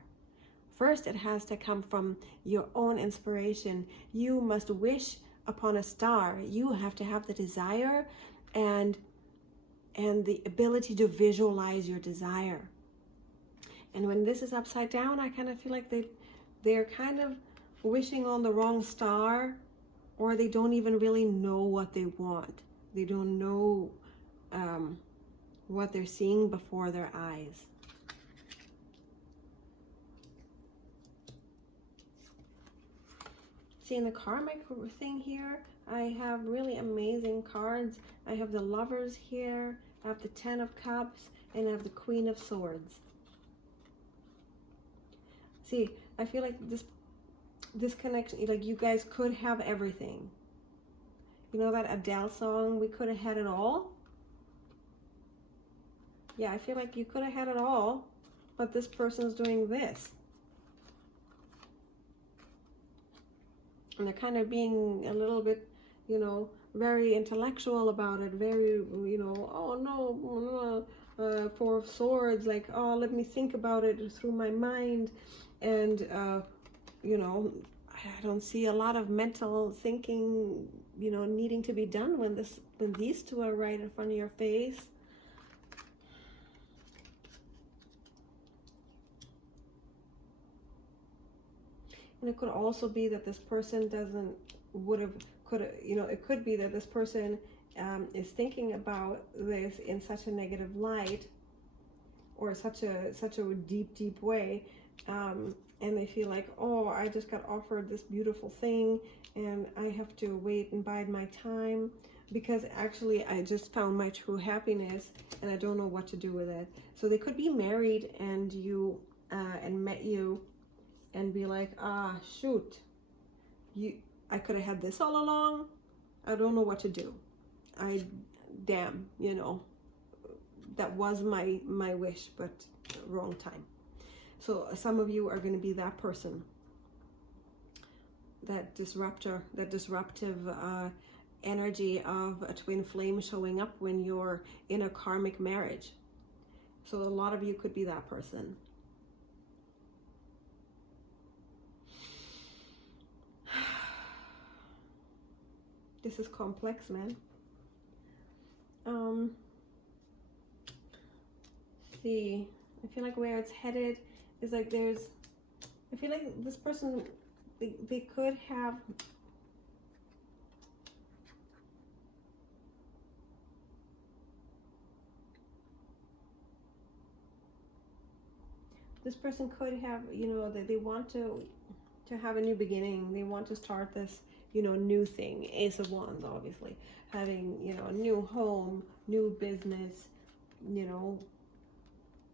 First it has to come from your own inspiration. You must wish upon a star. You have to have the desire and the ability to visualize your desire. And when this is upside down, I kind of feel like they're kind of wishing on the wrong star, or they don't even really know what they want. They don't know what they're seeing before their eyes. See, in the karmic thing here, I have really amazing cards. I have the Lovers here, I have the Ten of Cups, and I have the Queen of Swords. See, I feel like this connection, like you guys could have everything. You know that Adele song, We Could Have Had It All? Yeah, I feel like you could have had it all, but this person's doing this. And they're kind of being a little bit, you know, very intellectual about it, very, you know, oh no, Four of Swords, like, oh, let me think about it through my mind. And, you know, I don't see a lot of mental thinking, you know, needing to be done when these two are right in front of your face. And it could also be that this person you know, it could be that this person is thinking about this in such a negative light, or such a deep way, and they feel like, oh, I just got offered this beautiful thing and I have to wait and bide my time, because actually I just found my true happiness and I don't know what to do with it. So they could be married and met you and be like, ah, shoot, I could have had this all along. I don't know what to do. Damn, you know, that was my wish, but wrong time. So some of you are going to be that person, that disruptive energy of a twin flame showing up when you're in a karmic marriage. So a lot of you could be that person. This is complex, man. See, I feel like where it's headed is like I feel like this person, they could have, you know, that they want to have a new beginning. They want to start this, you know, new thing. Ace of Wands, obviously. Having, you know, a new home, new business, you know,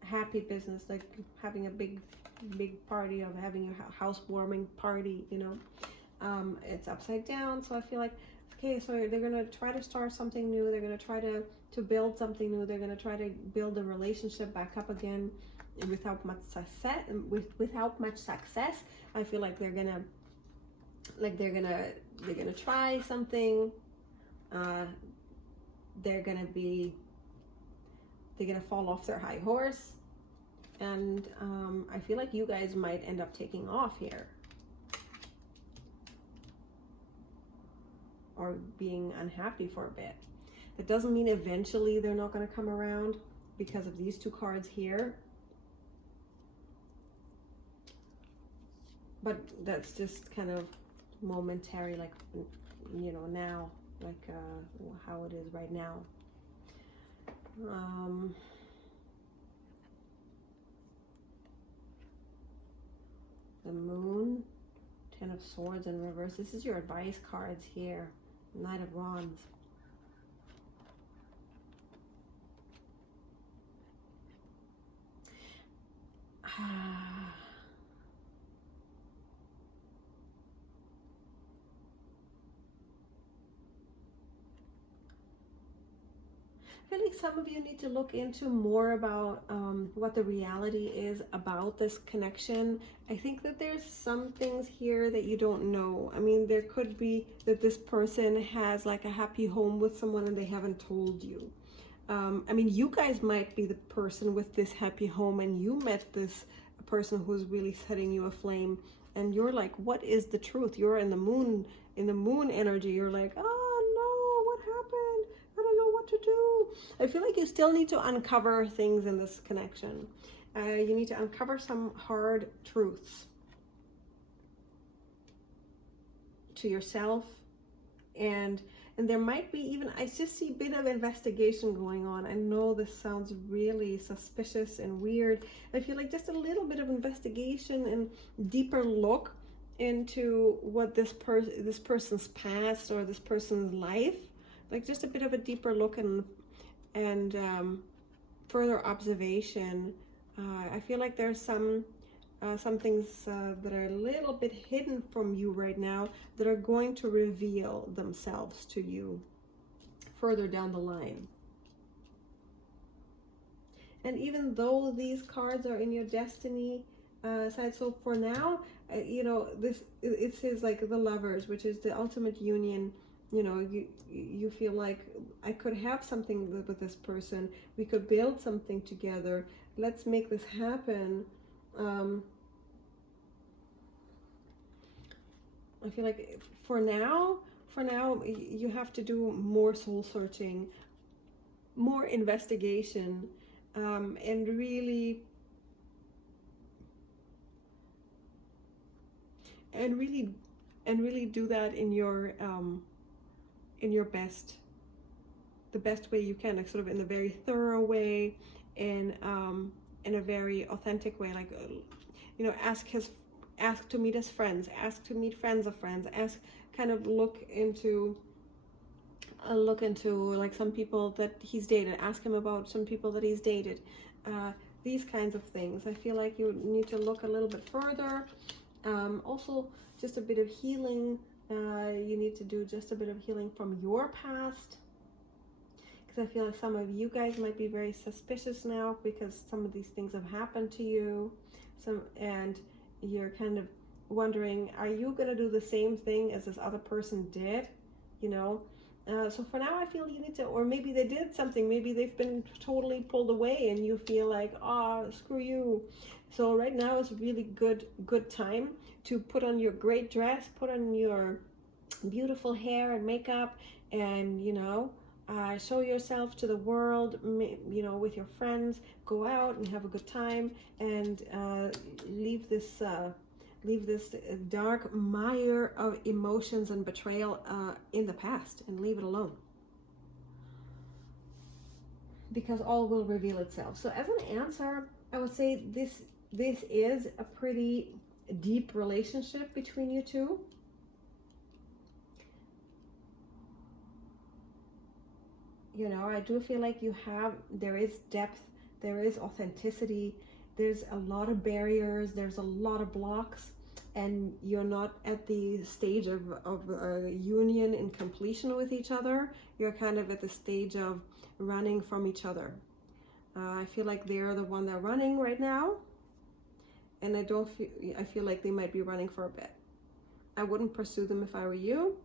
happy business, like having a big party, of having a housewarming party, you know. It's upside down, so I feel like, okay, so they're going to try to start something new. They're going to try to build something new. They're going to try to build a relationship back up again without much success. I feel like they're gonna try something. They're gonna fall off their high horse, and I feel like you guys might end up taking off here, or being unhappy for a bit. That doesn't mean eventually they're not going to come around, because of these two cards here. But that's just kind of momentary, like, you know, now, like how it is right now. The Moon, Ten of Swords in reverse. This is your advice cards here. Knight of Wands. I feel like some of you need to look into more about what the reality is about this connection. I think that there's some things here that you don't know. I mean, there could be that this person has like a happy home with someone and they haven't told you. I mean, you guys might be the person with this happy home, and you met this person who's really setting you aflame, and you're like, what is the truth? You're in the moon energy. You're like, oh no, what happened? I don't know what to do. I feel like you still need to uncover things in this connection. You need to uncover some hard truths to yourself, and And there might be even, I just see a bit of investigation going on. I know this sounds really suspicious and weird. I feel like just a little bit of investigation and deeper look into what this person's past or this person's life, like just a bit of a deeper look and further observation. I feel like there's some things that are a little bit hidden from you right now that are going to reveal themselves to you further down the line. And even though these cards are in your destiny side, so for now, you know, it says like the Lovers, which is the ultimate union. You know, you feel like I could have something with this person. We could build something together. Let's make this happen. I feel like for now, you have to do more soul searching, more investigation, and really do that in your the best way you can, like sort of in a very thorough way, in a very authentic way, like you know, ask to meet his friends, ask to meet friends of friends, ask, kind of look into like some people that he's dated, ask him about some people that he's dated, these kinds of things. I feel like you need to look a little bit further. Also, just a bit of healing. You need to do just a bit of healing from your past, because I feel like some of you guys might be very suspicious now because some of these things have happened to you. And you're kind of wondering, are you going to do the same thing as this other person did? You know, so for now I feel you need to, or maybe they did something, maybe they've been totally pulled away and you feel like, screw you. So right now is a really good time to put on your great dress, put on your beautiful hair and makeup, and you know, show yourself to the world, you know, with your friends. Go out and have a good time, and leave this dark mire of emotions and betrayal in the past, and leave it alone, because all will reveal itself. So as an answer, I would say this is a pretty deep relationship between you two. You know, I do feel like there is depth, there is authenticity, there's a lot of barriers, there's a lot of blocks, and you're not at the stage of union and completion with each other. You're kind of at the stage of running from each other. I feel like they're the one that's running right now, and I feel like they might be running for a bit. I wouldn't pursue them if I were you.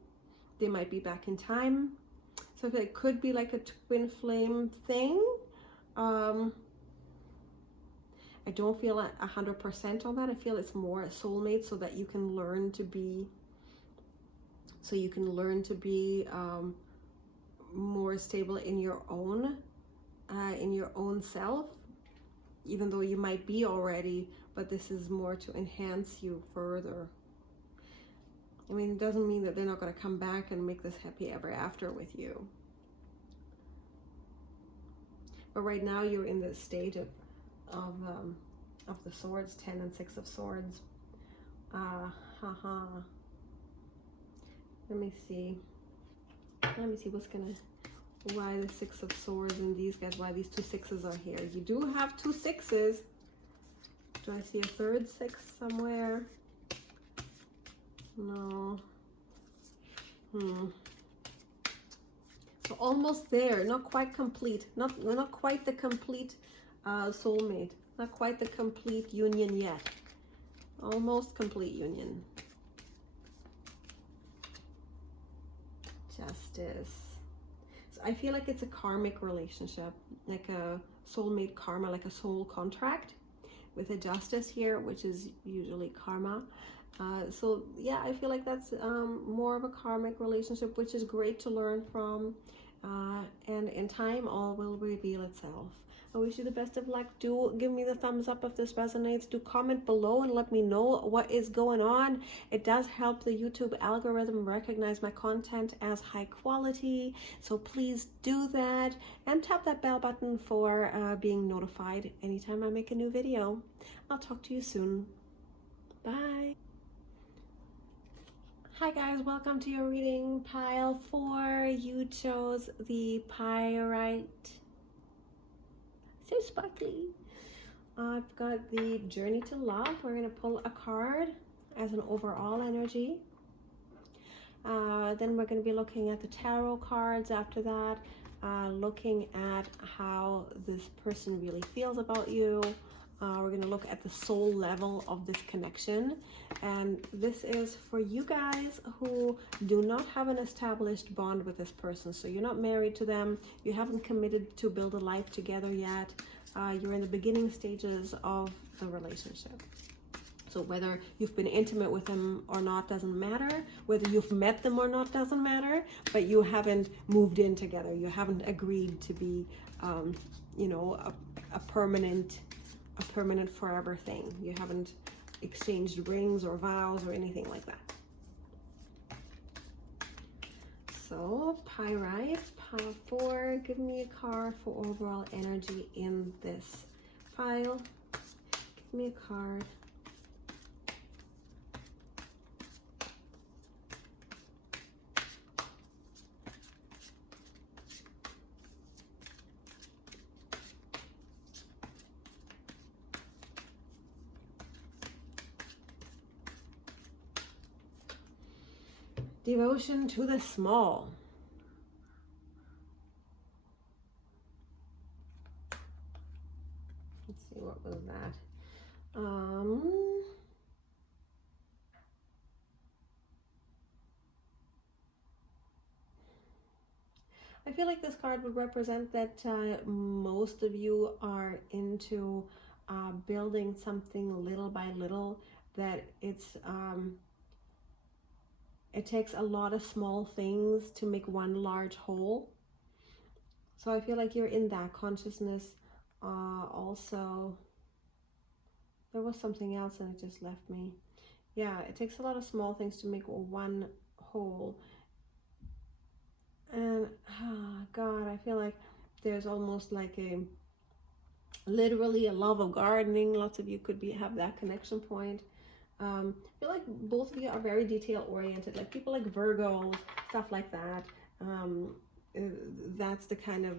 They might be back in time. So it could be like a twin flame thing. I don't feel 100% on that. I feel it's more a soulmate, so that you can learn to be, more stable in your own self, even though you might be already, but this is more to enhance you further. I mean, it doesn't mean that they're not going to come back and make this happy ever after with you. But right now you're in the state of the swords, 10 and 6 of swords. Let me see why the 6 of swords and these guys, why these 2 6s are here. You do have 2 6s. Do I see a third 6 somewhere? No. So almost there, not quite complete, not quite the complete soulmate, not quite the complete union yet. Almost complete union. Justice. So I feel like it's a karmic relationship, like a soulmate karma, like a soul contract, with a justice here, which is usually karma. So yeah, I feel like that's more of a karmic relationship, which is great to learn from, and in time all will reveal itself. I wish you the best of luck. Do give me the thumbs up if this resonates. Do comment below and let me know what is going on. It does help the YouTube algorithm recognize my content as high quality. So please do that. And tap that bell button for being notified anytime I make a new video. I'll talk to you soon. Bye. Hi guys, welcome to your reading. Pile 4, you chose the Pyrite. So sparkly. I've got the Journey to Love. We're going to pull a card as an overall energy. Then we're going to be looking at the tarot cards after that, looking at how this person really feels about you. We're going to look at the soul level of this connection. And this is for you guys who do not have an established bond with this person. So you're not married to them. You haven't committed to build a life together yet. You're in the beginning stages of the relationship. So whether you've been intimate with them or not doesn't matter. Whether you've met them or not doesn't matter. But you haven't moved in together. You haven't agreed to be, you know, a permanent forever thing. You haven't exchanged rings or vows or anything like that. So Pyrite, pile 4, give me a card for overall energy in this pile. Give me a card. Devotion to the small. Let's see, what was that? I feel like this card would represent that most of you are into building something little by little, that it's it takes a lot of small things to make one large whole. So I feel like you're in that consciousness. Also, there was something else and it just left me. Yeah, it takes a lot of small things to make one whole. And God, I feel like there's almost like literally a love of gardening. Lots of you could have that connection point. I feel like both of you are very detail oriented, like people like Virgos, stuff like that. That's the kind of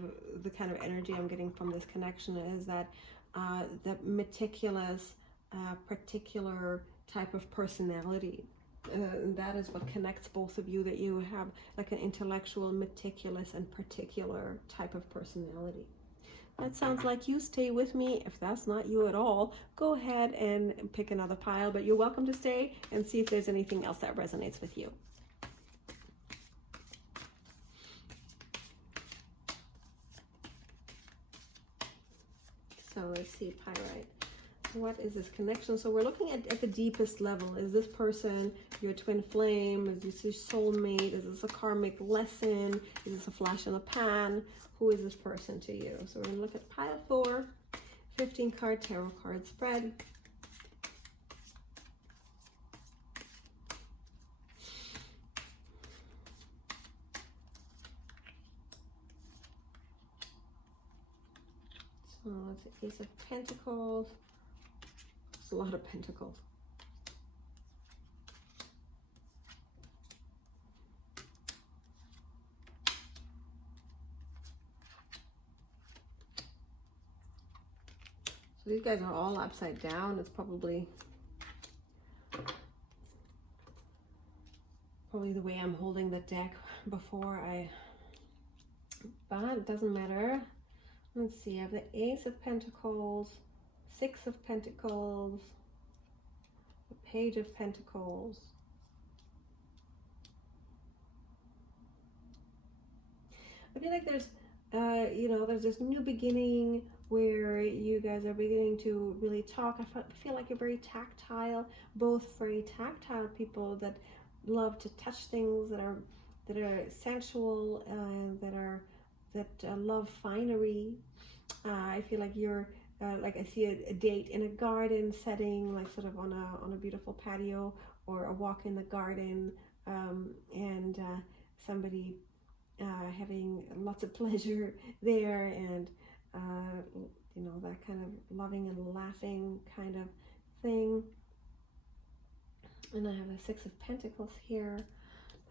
energy I'm getting from this connection, is that the meticulous, particular type of personality. That is what connects both of you, that you have like an intellectual, meticulous, and particular type of personality. That sounds like you. Stay with me. If that's not you at all, go ahead and pick another pile, but you're welcome to stay and see if there's anything else that resonates with you. So let's see, Pyrite. What is this connection? So we're looking at the deepest level. Is this person your twin flame? Is this your soulmate? Is this a karmic lesson? Is this a flash in the pan? Who is this person to you? So we're going to look at pile 4, 15 card tarot card spread. So it's the Ace of Pentacles. It's a lot of pentacles. So these guys are all upside down. It's probably the way I'm holding the deck before but it doesn't matter. Let's see, I have the Ace of Pentacles, 6 of Pentacles, the Page of Pentacles. I feel like there's, there's this new beginning where you guys are beginning to really talk. I feel like you're very tactile, both very tactile people that love to touch things, that are sensual, that love finery. I feel like you're like I see a date in a garden setting, like sort of on a beautiful patio, or a walk in the garden, and somebody having lots of pleasure there, and you know, that kind of loving and laughing kind of thing. And I have a Six of Pentacles here,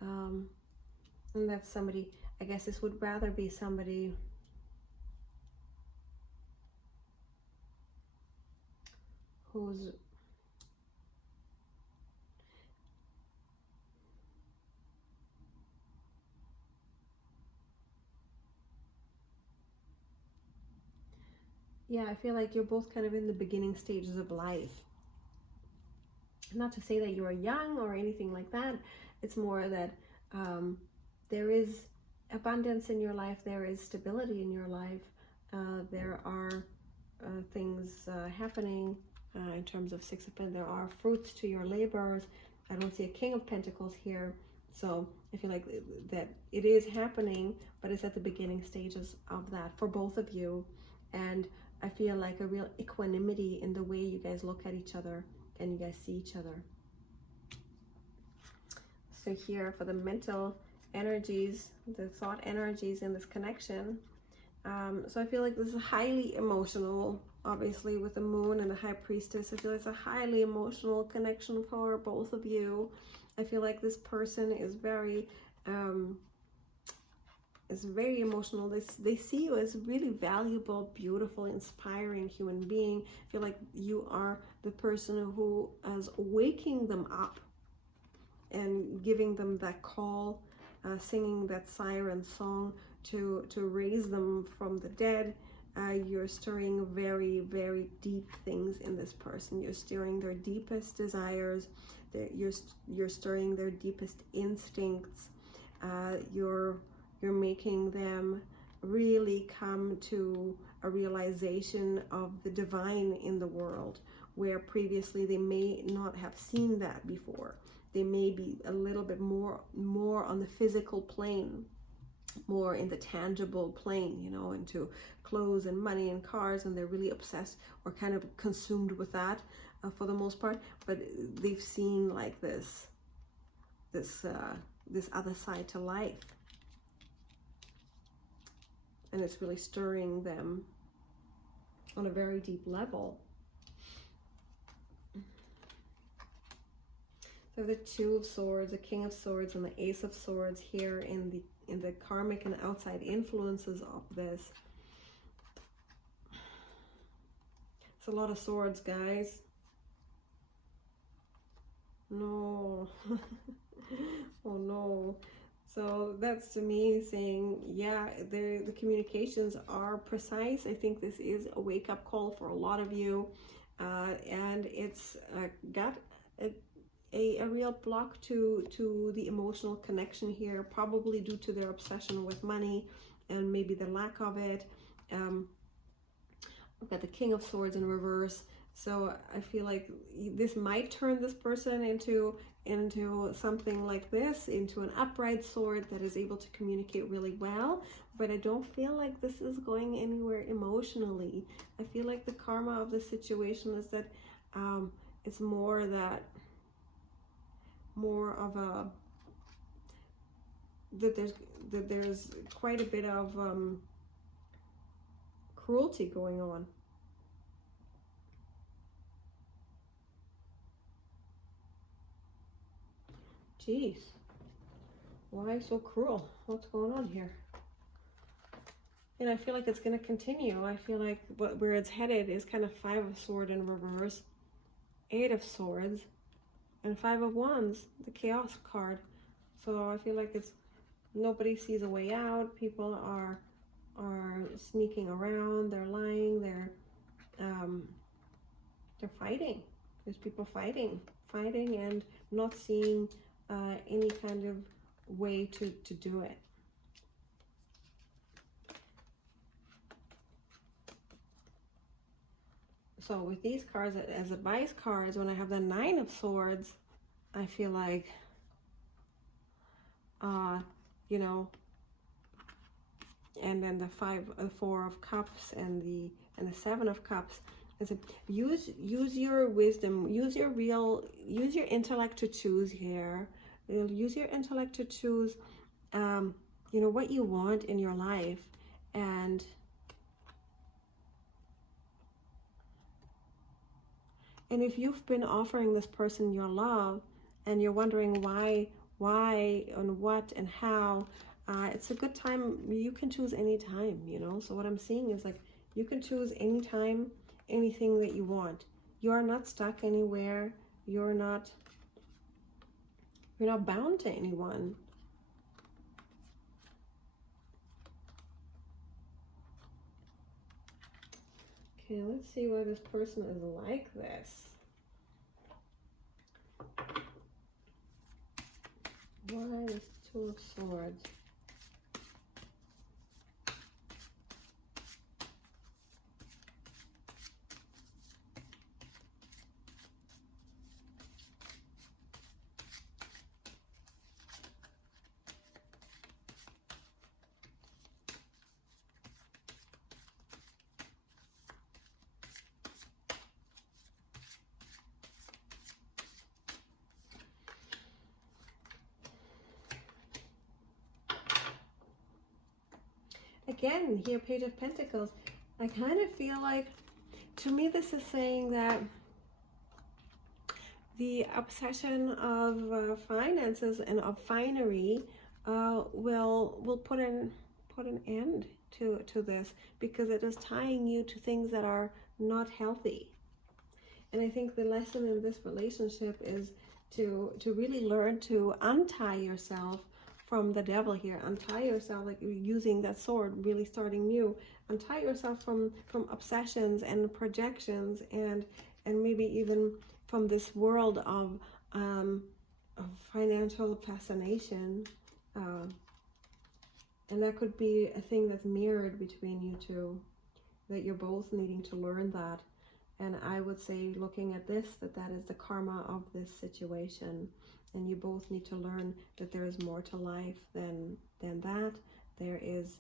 and that's somebody, I guess this would rather be somebody who's yeah, I feel like you're both kind of in the beginning stages of life. Not to say that you are young or anything like that. It's more that there is abundance in your life, there is stability in your life, there are things happening in terms of Six of Pentacles. There are fruits to your labors. I don't see a King of Pentacles here, so I feel like that it is happening, but it's at the beginning stages of that for both of you. And I feel like a real equanimity in the way you guys look at each other and you guys see each other. So here for the mental energies, the thought energies in this connection. So I feel like this is highly emotional, obviously with the Moon and the High Priestess. I feel like it's a highly emotional connection for both of you. I feel like this person is very emotional. They see you as a really valuable, beautiful, inspiring human being. I feel like you are the person who is waking them up and giving them that call, singing that siren song to raise them from the dead. You're stirring very, very deep things in this person. You're stirring their deepest desires. You're stirring their deepest instincts. You're making them really come to a realization of the divine in the world, where previously they may not have seen that before. They may be a little bit more on the physical plane, more in the tangible plane, you know, into clothes and money and cars, and they're really obsessed or kind of consumed with that for the most part. But they've seen like this other side to life, and it's really stirring them on a very deep level. So the Two of Swords, the King of Swords, and the Ace of Swords here in the karmic and outside influences of this. It's a lot of swords, guys. No. Oh no. So that's to me saying, yeah, the communications are precise. I think this is a wake-up call for a lot of you, and it's got a real block to the emotional connection here, probably due to their obsession with money and maybe the lack of it. We've got the King of Swords in reverse. So I feel like this might turn this person into something like this, into an upright sword that is able to communicate really well. But I don't feel like this is going anywhere emotionally. I feel like the karma of the situation is that it's more of a that there's quite a bit of cruelty going on. Jeez, why so cruel? What's going on here? And I feel like it's going to continue. I feel like where it's headed is kind of Five of Swords in reverse, Eight of Swords, and Five of Wands, the Chaos card. So I feel like it's nobody sees a way out. People are sneaking around. They're lying. They're fighting. There's people fighting, and not seeing any kind of way to do it. So with these cards as advice cards, when I have the Nine of Swords, I feel like, you know, and then the Four of Cups, and the Seven of Cups. Is use your wisdom, use your intellect to choose here. Use your intellect to choose, you know, what you want in your life, and if you've been offering this person your love, and you're wondering why and what and how, it's a good time. You can choose any time, you know. So what I'm seeing is like you can choose any time, anything that you want. You are not stuck anywhere. You're not bound to anyone. Okay, let's see why this person is like this. Why this Two of Swords? Again, here, Page of Pentacles. I kind of feel like, to me, this is saying that the obsession of finances and of finery will put an end to this, because it is tying you to things that are not healthy. And I think the lesson in this relationship is to really learn to untie yourself from the devil here. Untie yourself, like using that sword, really starting new. Untie yourself from obsessions and projections, and maybe even from this world of financial fascination. And that could be a thing that's mirrored between you two, that you're both needing to learn that. And I would say, looking at this, that is the karma of this situation. And you both need to learn that there is more to life than that. There is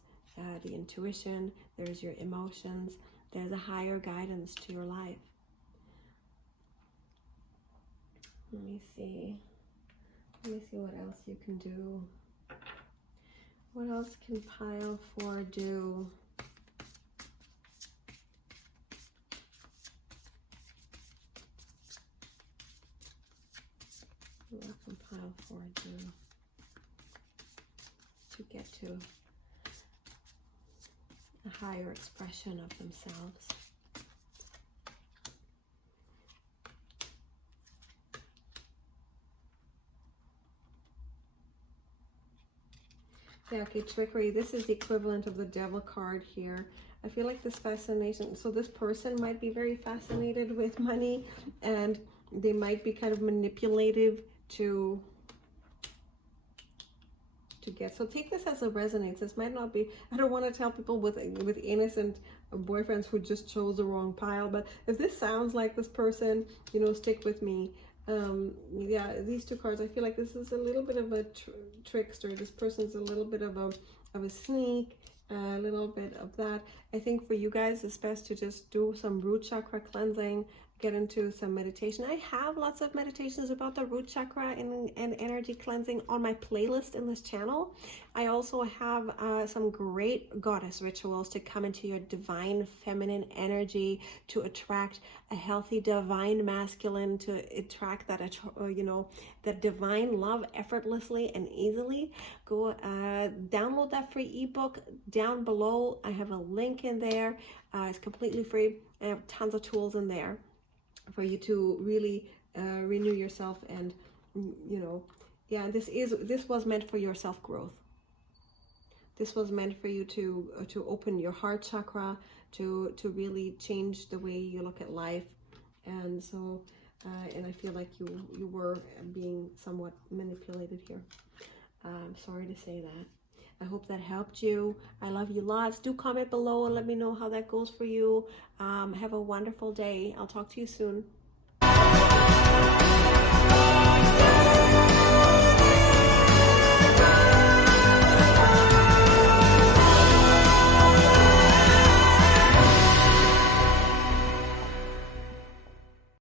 the intuition, there's your emotions, there's a higher guidance to your life. Let me see what else you can do. What else can Pile 4 do? What can Pile 4 do to get to a higher expression of themselves? Yeah, okay, trickery. This is the equivalent of the devil card here. I feel like this fascination, so this person might be very fascinated with money, and they might be kind of manipulative to get. So take this as a resonance. This might not be, I don't want to tell people with innocent boyfriends who just chose the wrong pile, but if this sounds like this person, you know, stick with me. Yeah, these two cards, I feel like this is a little bit of a trickster. This person's a little bit of a sneak, a little bit of that. I think for you guys, it's best to just do some root chakra cleansing, get into some meditation. I have lots of meditations about the root chakra and energy cleansing on my playlist in this channel. I also have some great goddess rituals to come into your divine feminine energy, to attract a healthy divine masculine, to attract that that divine love effortlessly and easily. Go download that free ebook down below. I have a link in there. It's completely free. I have tons of tools in there for you to really renew yourself. And yeah, this was meant for your self-growth. This was meant for you to open your heart chakra, to really change the way you look at life. And so and I feel like you were being somewhat manipulated here. I'm sorry to say that. I hope that helped you. I love you lots. Do comment below and let me know how that goes for you. Have a wonderful day. I'll talk to you soon.